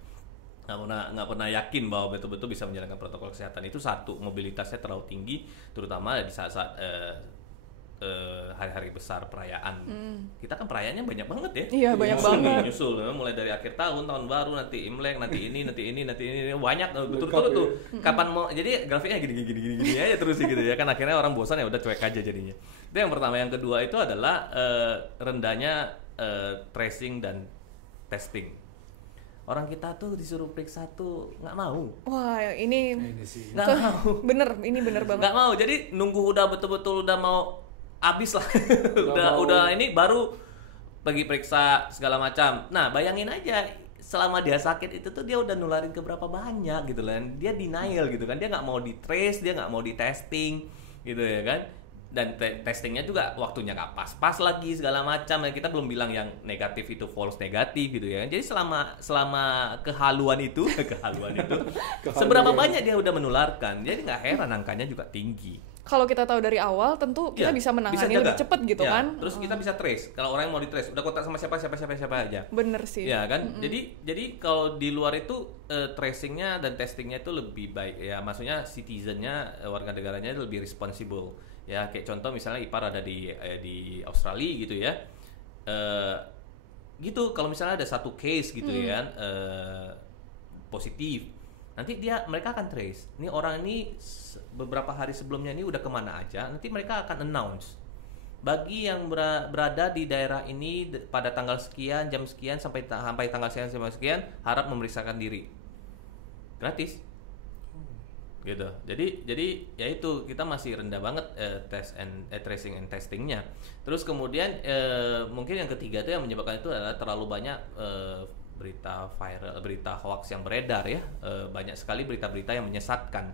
Nggak pernah yakin bahwa betul-betul bisa menjalankan protokol kesehatan. Itu satu, mobilitasnya terlalu tinggi, terutama di saat-saat hari-hari besar perayaan. Kita kan perayaannya banyak banget ya. Iya, banyak banget. Nyusul mulai dari akhir tahun baru, nanti Imlek, nanti ini banyak betul-betul tuh. Kapan mau, jadi grafiknya gini aja terus gitu ya kan, akhirnya orang bosan ya udah cuek aja jadinya. Itu yang pertama. Yang kedua itu adalah rendahnya tracing dan testing. Orang kita tuh disuruh periksa tuh nggak mau. Wah, ini nggak mau. Ini bener banget. Nggak mau. Jadi nunggu udah betul-betul udah mau abis lah. udah ini baru pergi periksa segala macam. Nah, bayangin aja selama dia sakit itu tuh dia udah nularin ke berapa banyak gitu kan. Dia denial gitu kan. Dia nggak mau di trace, dia nggak mau di testing gitu ya kan. Dan testingnya juga waktunya nggak pas lagi segala macam. Dan kita belum bilang yang negatif itu false negatif gitu ya. Jadi selama kehaluan itu seberapa banyak dia udah menularkan. Jadi nggak heran angkanya juga tinggi. Kalau kita tahu dari awal, tentu kita bisa menangani lebih cepat gitu kan. Terus kita bisa trace. Kalau orang yang mau di trace, udah kontak sama siapa aja. Bener sih. Ya kan. Jadi kalau di luar itu tracingnya dan testingnya itu lebih baik. Ya maksudnya citizennya, warga negaranya itu lebih responsible. Ya kayak contoh misalnya ipar ada di Australia gitu ya. Gitu kalau misalnya ada satu case gitu ya positif, nanti mereka akan trace. Ini orang ini beberapa hari sebelumnya ini udah kemana aja. Nanti mereka akan announce. Bagi yang berada di daerah ini pada tanggal sekian, jam sekian sampai tanggal sekian harap memeriksakan diri. Gratis. Gitu. Jadi ya itu kita masih rendah banget tracing and testingnya. Terus kemudian mungkin yang ketiga itu yang menyebabkan itu adalah terlalu banyak berita viral, berita hoax yang beredar ya. Banyak sekali berita-berita yang menyesatkan.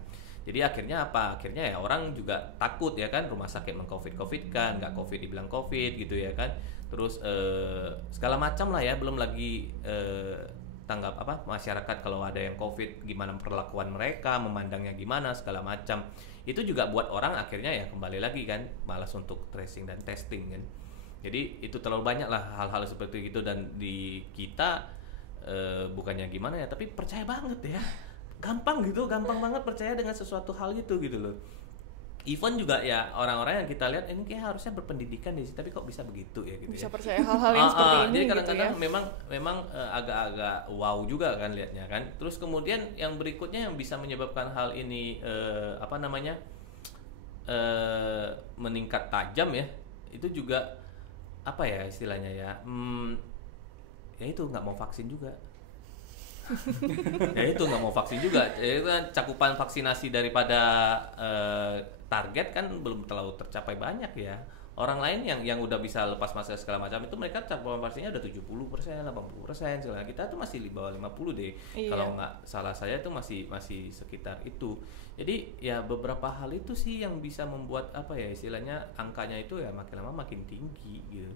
Jadi akhirnya apa? Akhirnya ya orang juga takut ya kan, rumah sakit meng-covid-kan, nggak covid dibilang covid gitu ya kan. terus segala macam lah ya, belum lagi tanggap masyarakat kalau ada yang COVID, gimana perlakuan mereka, memandangnya gimana, segala macam. Itu juga buat orang akhirnya ya kembali lagi kan malas untuk tracing dan testing kan. Jadi itu terlalu banyak lah hal-hal seperti itu, dan di kita bukannya gimana ya, tapi percaya banget ya, gampang banget percaya dengan sesuatu hal gitu loh. Even juga ya orang-orang yang kita lihat ini kayak harusnya berpendidikan di sini, tapi kok bisa begitu ya gitu. Bisa percaya hal-hal yang seperti ini. Jadi kadang-kadang gitu ya? memang agak-agak wow juga kan lihatnya kan. Terus kemudian yang berikutnya yang bisa menyebabkan hal ini meningkat tajam ya, itu juga apa ya istilahnya ya, ya itu nggak mau vaksin juga. Ya itu nggak mau vaksin juga. Itu kan cakupan vaksinasi daripada target kan belum terlalu tercapai banyak ya. Orang lain yang udah bisa lepas masker segala macam itu mereka cakupan vaksinnya udah 70%, 80% segala. Kita tuh masih di bawah 50 deh. Iya. Kalau nggak salah saya tuh masih sekitar itu. Jadi ya beberapa hal itu sih yang bisa membuat apa ya istilahnya angkanya itu ya makin lama makin tinggi gitu.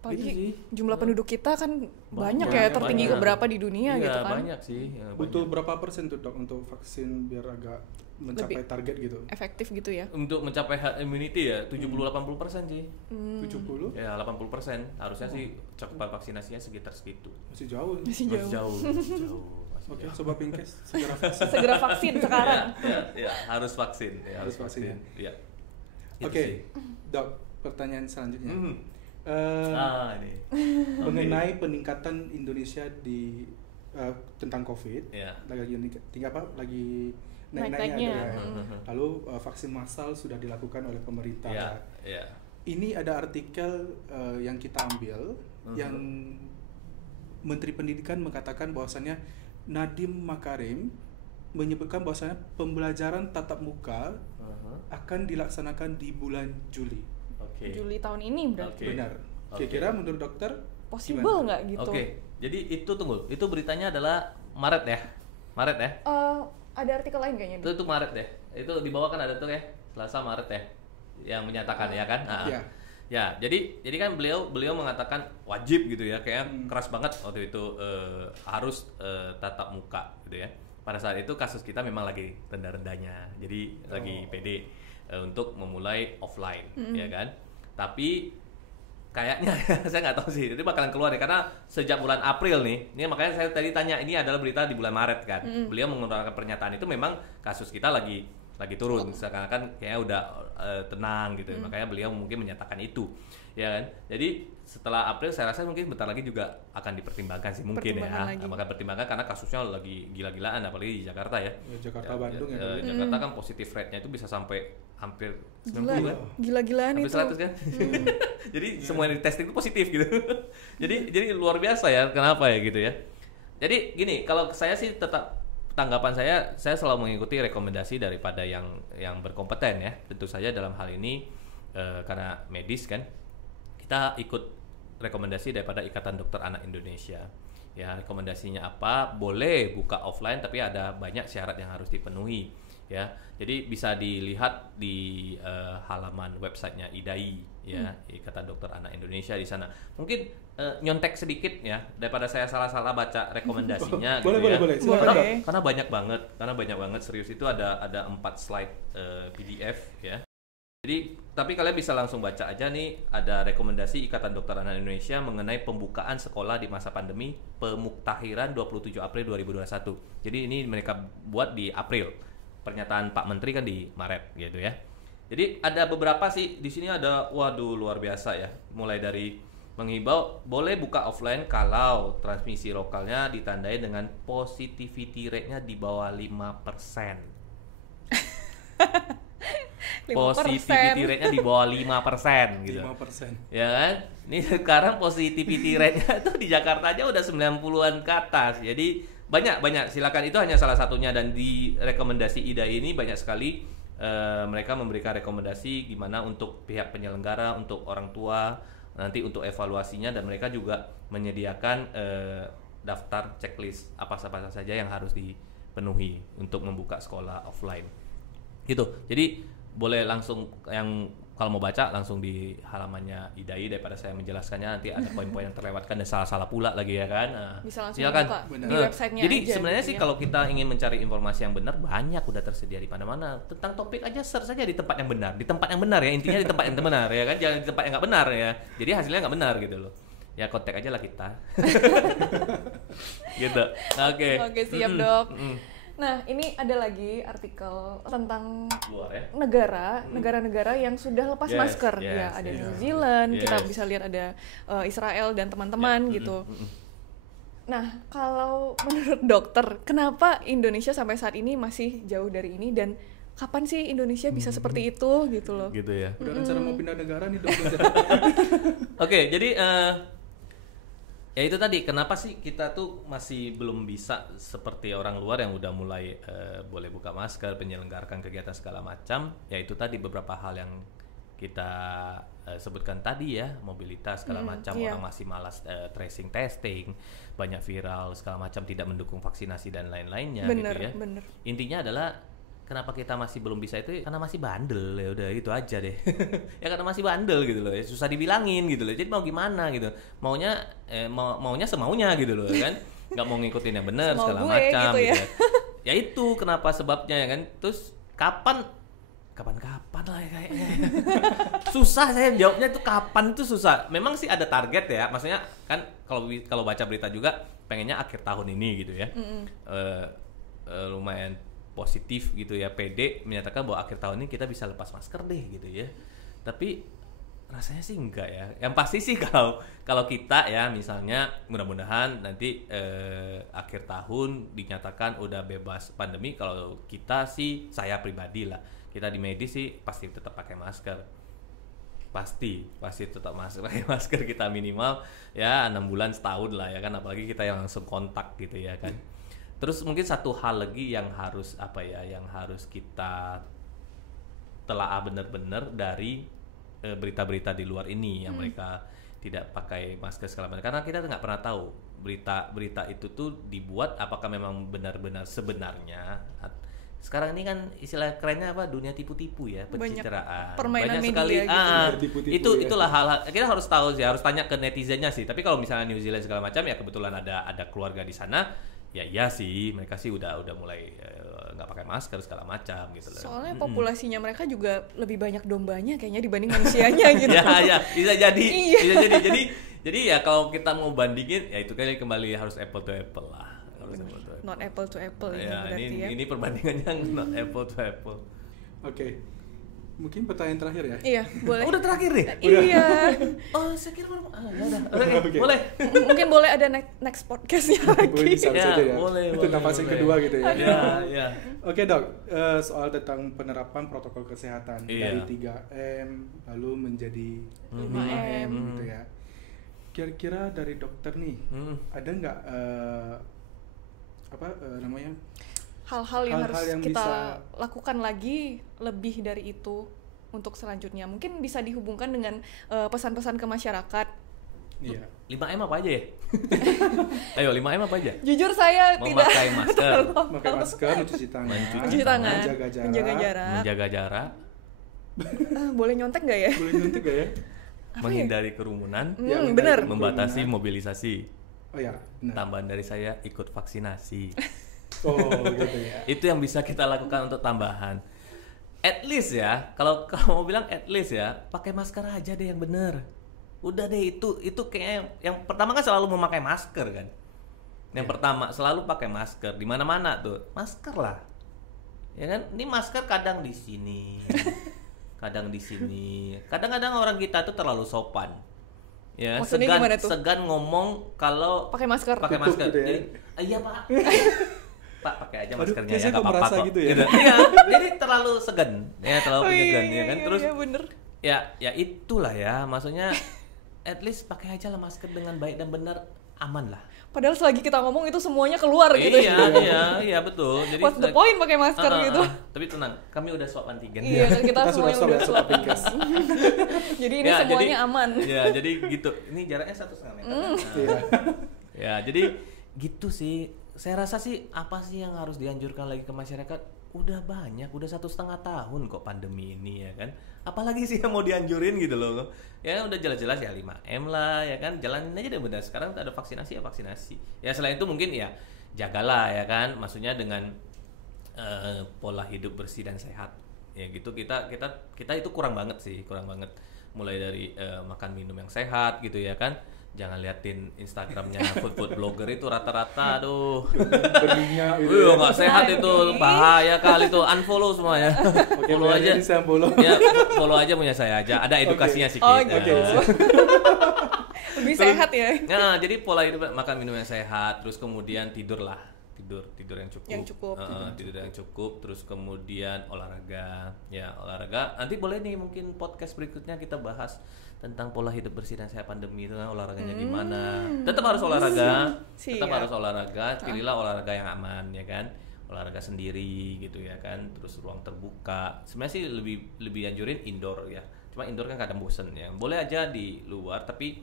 Apalagi jumlah penduduk kita kan banyak ya, tertinggi keberapa di dunia iya, gitu kan. Banyak sih. Ya, butuh berapa persen tuh dok untuk vaksin biar agak mencapai target gitu? Efektif gitu ya? Untuk mencapai herd immunity ya 70-80% sih. 70? Ya 80%. Harusnya sih cakupan vaksinasinya sekitar segitu. Masih jauh. Masih jauh. Oke, Sobat Pinkes segera vaksin. Segera vaksin sekarang. Ya, harus vaksin. Ya, harus vaksin. Ya. Oke, dok, pertanyaan selanjutnya. Ini. Mengenai peningkatan Indonesia di tentang COVID, lagi naik-naiknya ada. Lalu vaksin massal sudah dilakukan oleh pemerintah. Ini ada artikel yang kita ambil yang Menteri Pendidikan mengatakan bahwasannya Nadiem Makarim menyebutkan bahwasannya pembelajaran tatap muka akan dilaksanakan di bulan Juli. Juli tahun ini berarti. Benar. Kira-kira menurut dokter possible nggak gitu? Jadi itu itu beritanya adalah Maret ya. Ada artikel lain kayaknya. Itu Maret ya. Itu di bawah kan ada tuh ya. Selasa Maret ya. Yang menyatakan ya kan? Iya. Ya, jadi kan beliau mengatakan wajib gitu ya, kayak keras banget waktu itu harus tatap muka gitu ya. Pada saat itu kasus kita memang lagi rendah-rendahnya, jadi lagi pede untuk memulai offline, ya kan. Tapi kayaknya saya nggak tahu sih, itu bakalan keluar ya, karena sejak bulan April nih, ini makanya saya tadi tanya, ini adalah berita di bulan Maret kan. Beliau mengeluarkan pernyataan itu memang kasus kita lagi turun, seakan-akan kayaknya udah tenang gitu, makanya beliau mungkin menyatakan itu, ya kan. Jadi setelah April saya rasa mungkin bentar lagi juga akan dipertimbangkan sih mungkin maka pertimbangkan karena kasusnya lagi gila-gilaan, apalagi di Jakarta ya. Jakarta, Bandung ya. Jakarta kan positif rate-nya itu bisa sampai hampir 90 kan. Gila-gilaan itu. Hampir 100 kan. Jadi semua yang di testing itu positif gitu. jadi luar biasa ya, kenapa ya gitu ya. Jadi gini, kalau saya sih tetap tanggapan saya selalu mengikuti rekomendasi daripada yang berkompeten ya. Tentu saja dalam hal ini karena medis kan, kita ikut rekomendasi daripada Ikatan Dokter Anak Indonesia. Ya, rekomendasinya apa? Boleh buka offline, tapi ada banyak syarat yang harus dipenuhi. Ya, jadi bisa dilihat di halaman websitenya IDAI, ya, Ikatan Dokter Anak Indonesia di sana. Mungkin nyontek sedikit ya, daripada saya salah-salah baca rekomendasinya. Boleh. Karena banyak banget serius, itu ada 4 slide PDF ya. Jadi tapi kalian bisa langsung baca aja nih, ada rekomendasi Ikatan Dokter Anak Indonesia mengenai pembukaan sekolah di masa pandemi pemuktahiran 27 April 2021. Jadi ini mereka buat di April. Pernyataan Pak Menteri kan di Maret gitu ya. Jadi ada beberapa sih di sini, ada waduh luar biasa ya. Mulai dari menghimbau boleh buka offline kalau transmisi lokalnya ditandai dengan positivity rate-nya di bawah 5%. Positivity rate-nya di bawah 5% gitu. 5%. Ya kan? Ini sekarang positivity rate-nya itu di Jakarta aja udah 90-an ke atas. Jadi banyak, silakan, itu hanya salah satunya, dan di rekomendasi IDAI ini banyak sekali mereka memberikan rekomendasi gimana untuk pihak penyelenggara, untuk orang tua, nanti untuk evaluasinya, dan mereka juga menyediakan daftar checklist apa saja yang harus dipenuhi untuk membuka sekolah offline. Gitu. Jadi boleh langsung yang kalau mau baca langsung di halamannya IDAI daripada saya menjelaskannya nanti ada poin-poin yang terlewatkan dan salah-salah pula lagi ya kan. Bisa langsung silakan buka di websitenya. Jadi aja, sebenarnya gitu sih ya. kalau kita ingin mencari informasi yang benar banyak udah tersedia di mana-mana. Tentang topik aja search saja di tempat yang benar. Di tempat yang benar ya, intinya di tempat yang benar ya kan, jangan di tempat yang nggak benar ya. Jadi hasilnya nggak benar gitu loh. Ya kontak aja lah kita. Gitu. Oke. Oke, siap Dok. Nah, ini ada lagi artikel tentang Luar ya. negara-negara yang sudah lepas masker. Ya, ada New Zealand, kita bisa lihat ada Israel dan teman-teman gitu. Nah, kalau menurut dokter, kenapa Indonesia sampai saat ini masih jauh dari ini dan kapan sih Indonesia bisa seperti itu gitu loh? Gitu ya. Udah rencana mau pindah negara nih dok. Oke, jadi ya itu tadi kenapa sih kita tuh masih belum bisa seperti orang luar yang udah mulai boleh buka masker, menyelenggarakan kegiatan segala macam. Ya itu tadi beberapa hal yang kita sebutkan tadi ya, mobilitas segala macam, orang masih malas tracing testing, banyak viral segala macam, tidak mendukung vaksinasi dan lain-lainnya gitu ya. Bener. Intinya adalah kenapa kita masih belum bisa itu karena masih bandel, ya udah gitu aja deh. Ya karena masih bandel gitu loh, ya susah dibilangin gitu loh. Jadi mau gimana gitu, maunya semaunya gitu loh kan, nggak mau ngikutin yang benar segala macam gitu ya. Ya itu kenapa sebabnya ya kan. Terus kapan lah ya kayaknya. Susah saya jawabnya itu kapan itu susah. Memang sih ada target ya, maksudnya kan kalau baca berita juga pengennya akhir tahun ini gitu ya. Lumayan positif gitu ya, PD menyatakan bahwa akhir tahun ini kita bisa lepas masker deh gitu ya. Tapi rasanya sih enggak ya. Yang pasti sih kalau kita ya misalnya mudah-mudahan nanti akhir tahun dinyatakan udah bebas pandemi. Kalau kita sih, saya pribadi lah, kita di medis sih pasti tetap pakai masker. Pasti tetap pakai masker kita minimal ya 6 bulan setahun lah ya kan, apalagi kita yang langsung kontak gitu ya kan. Terus mungkin satu hal lagi yang harus yang harus kita telaah benar-benar dari berita-berita di luar ini yang mereka tidak pakai masker segala macam, karena kita nggak pernah tahu berita itu tuh dibuat apakah memang benar-benar sebenarnya. Sekarang ini kan istilah kerennya apa, dunia tipu-tipu ya, pencitraan, permainan banyak sekali gitu. Itulah hal-hal kita harus tahu sih, harus tanya ke netizennya sih. Tapi kalau misalnya New Zealand segala macam ya kebetulan ada keluarga di sana, ya iya sih mereka sih udah mulai nggak pakai masker segala macam gitu loh. Soalnya populasinya mereka juga lebih banyak dombanya kayaknya dibanding manusianya gitu. Ya bisa jadi. Jadi ya kalau kita mau bandingin ya itu kali kembali harus apple to apple lah. Not apple to apple ya, berarti ya. Ini perbandingannya not apple to apple. Oke. Mungkin pertanyaan terakhir ya? Iya, boleh. Udah terakhir nih? Iya. Oh, saya kira baru. Okay. Boleh. Mungkin boleh ada next podcastnya lagi. Boleh bisa aja ya. Boleh. Tentang fase kedua gitu ya. Iya. Oke dok, soal tentang penerapan protokol kesehatan dari 3M lalu menjadi 5M gitu ya. Kira-kira dari dokter nih, ada nggak namanya? Hal-hal yang harus yang kita bisa lakukan lagi lebih dari itu untuk selanjutnya. Mungkin bisa dihubungkan dengan pesan-pesan ke masyarakat. Iya. 5M apa aja ya? Ayo 5M apa aja? Jujur saya tidak memakai masker, pakai masker, mencuci tangan, menjaga jarak. Boleh nyontek nggak ya? Boleh nyontek nggak ya? Menghindari kerumunan, benar. membatasi mobilisasi. Oh ya. Tambahan dari saya ikut vaksinasi. Oh gitu ya. Itu yang bisa kita lakukan untuk tambahan. At least ya, kalau mau bilang at least ya, pakai masker aja deh yang bener. Udah deh itu kayak yang pertama kan selalu memakai masker kan. Yang pertama selalu pakai masker di mana-mana tuh. Masker lah. Ya kan? Ini masker kadang di sini. Kadang di sini. Kadang-kadang orang kita tuh terlalu sopan. Ya, segan ngomong kalau pakai masker. Gitu ya? Jadi, iya, Pak. Pak pakai aja maskernya ya, nggak apa-apa kok. Gitu ya? Iya, jadi terlalu segan, ya terlalu penyegan ya kan. Terus bener. Ya itulah ya, maksudnya at least pakai aja lah masker dengan baik dan benar, aman lah. Padahal selagi kita ngomong itu semuanya keluar gitu. Iya betul. Jadi what's the point pakai masker gitu? Tapi tenang, kami udah swab antigen. Iya, kita semuanya udah swab. Jadi ini semuanya aman. Ya, jadi gitu. Ini jaraknya 1,5 meter. Ya, jadi gitu sih. Saya rasa sih apa sih yang harus dianjurkan lagi ke masyarakat? udah banyak, udah 1,5 tahun kok pandemi ini ya kan. Apalagi sih yang mau dianjurin gitu loh. Ya udah jelas-jelas ya 5M lah ya kan. Jalanin aja deh benar. Sekarang ada vaksinasi ya vaksinasi. Ya selain itu mungkin ya jagalah ya kan. Maksudnya dengan pola hidup bersih dan sehat. Ya gitu kita itu kurang banget sih, kurang banget. Mulai dari makan minum yang sehat gitu ya kan. Jangan liatin Instagramnya food blogger itu rata-rata, aduh, berminyak gitu. Nggak sehat itu, bahaya kali itu, unfollow semuanya. Oke, follow aja, ya follow aja punya saya aja. Ada edukasinya sedikit. Oh gitu. Lebih sehat ya. Nah, jadi pola hidup, makan minum yang sehat, terus kemudian tidur yang cukup. Tidur yang cukup, terus kemudian olahraga. Ya olahraga. Nanti boleh nih mungkin podcast berikutnya kita bahas tentang pola hidup bersih dan sehat pandemi itu kan, olahraganya gimana. Tetap harus olahraga. Harus olahraga, pilihlah olahraga yang aman ya kan. Olahraga sendiri gitu ya kan. Terus ruang terbuka. Sebenarnya sih lebih anjurin indoor ya. Cuma indoor kan kadang bosen ya. Boleh aja di luar tapi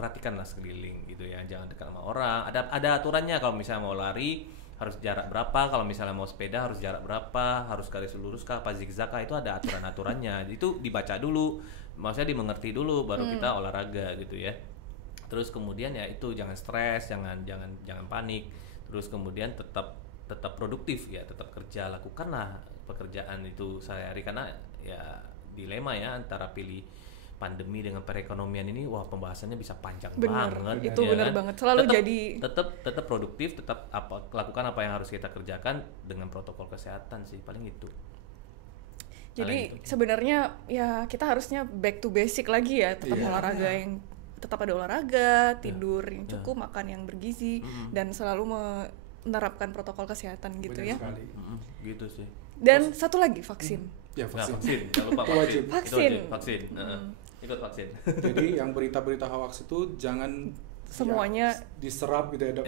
perhatikanlah sekeliling gitu ya. Jangan dekat sama orang. Ada aturannya kalau misalnya mau lari harus jarak berapa, kalau misalnya mau sepeda harus jarak berapa, harus garis lurus kah, apa zigzag kah, itu ada aturan-aturannya. Itu dibaca dulu, maksudnya dimengerti dulu baru kita olahraga gitu ya. Terus kemudian ya itu jangan stres, jangan panik. Terus kemudian tetap produktif ya, tetap kerja, lakukanlah pekerjaan itu sehari-hari karena ya dilema ya antara pilih pandemi dengan perekonomian ini, wah pembahasannya bisa panjang banget. Itu ya benar kan? banget. Selalu tetap produktif, tetap lakukan apa yang harus kita kerjakan dengan protokol kesehatan sih, paling itu. Jadi sebenarnya ya kita harusnya back to basic lagi ya, tetap ada olahraga, tidur yang cukup, makan yang bergizi, dan selalu menerapkan protokol kesehatan gitu. Benar ya. Gitu sih. Dan satu lagi vaksin. Ya vaksin. Jangan lupa vaksin. Ikut vaksin. Jadi yang berita-berita hoax itu jangan semuanya diserap gitu ya dok.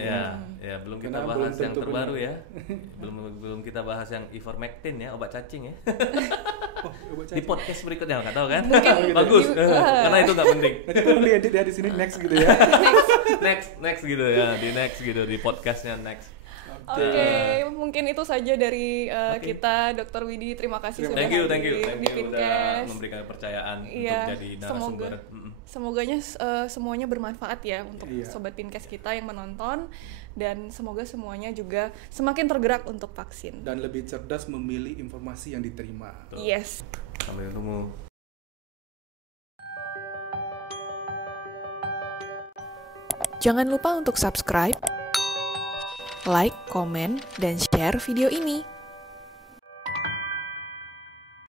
Ya belum kita bahas yang terbaru ya. belum kita bahas yang ivermectin ya, obat cacing ya. Di podcast berikutnya nggak tahu kan? Bagus. Karena itu nggak penting. Nanti tolong diedit ya di sini next gitu ya. next gitu ya, di podcastnya next. Oke, mungkin itu saja dari kita, Dr. Widi. Terima kasih sudah hadir di Pincast, memberikan kepercayaan untuk jadi narasumber. Semoganya semuanya bermanfaat ya untuk sobat Pincast kita yang menonton, dan semoga semuanya juga semakin tergerak untuk vaksin dan lebih cerdas memilih informasi yang diterima. Yes. Sampai ketemu. Jangan lupa untuk subscribe, like, komen, dan share video ini.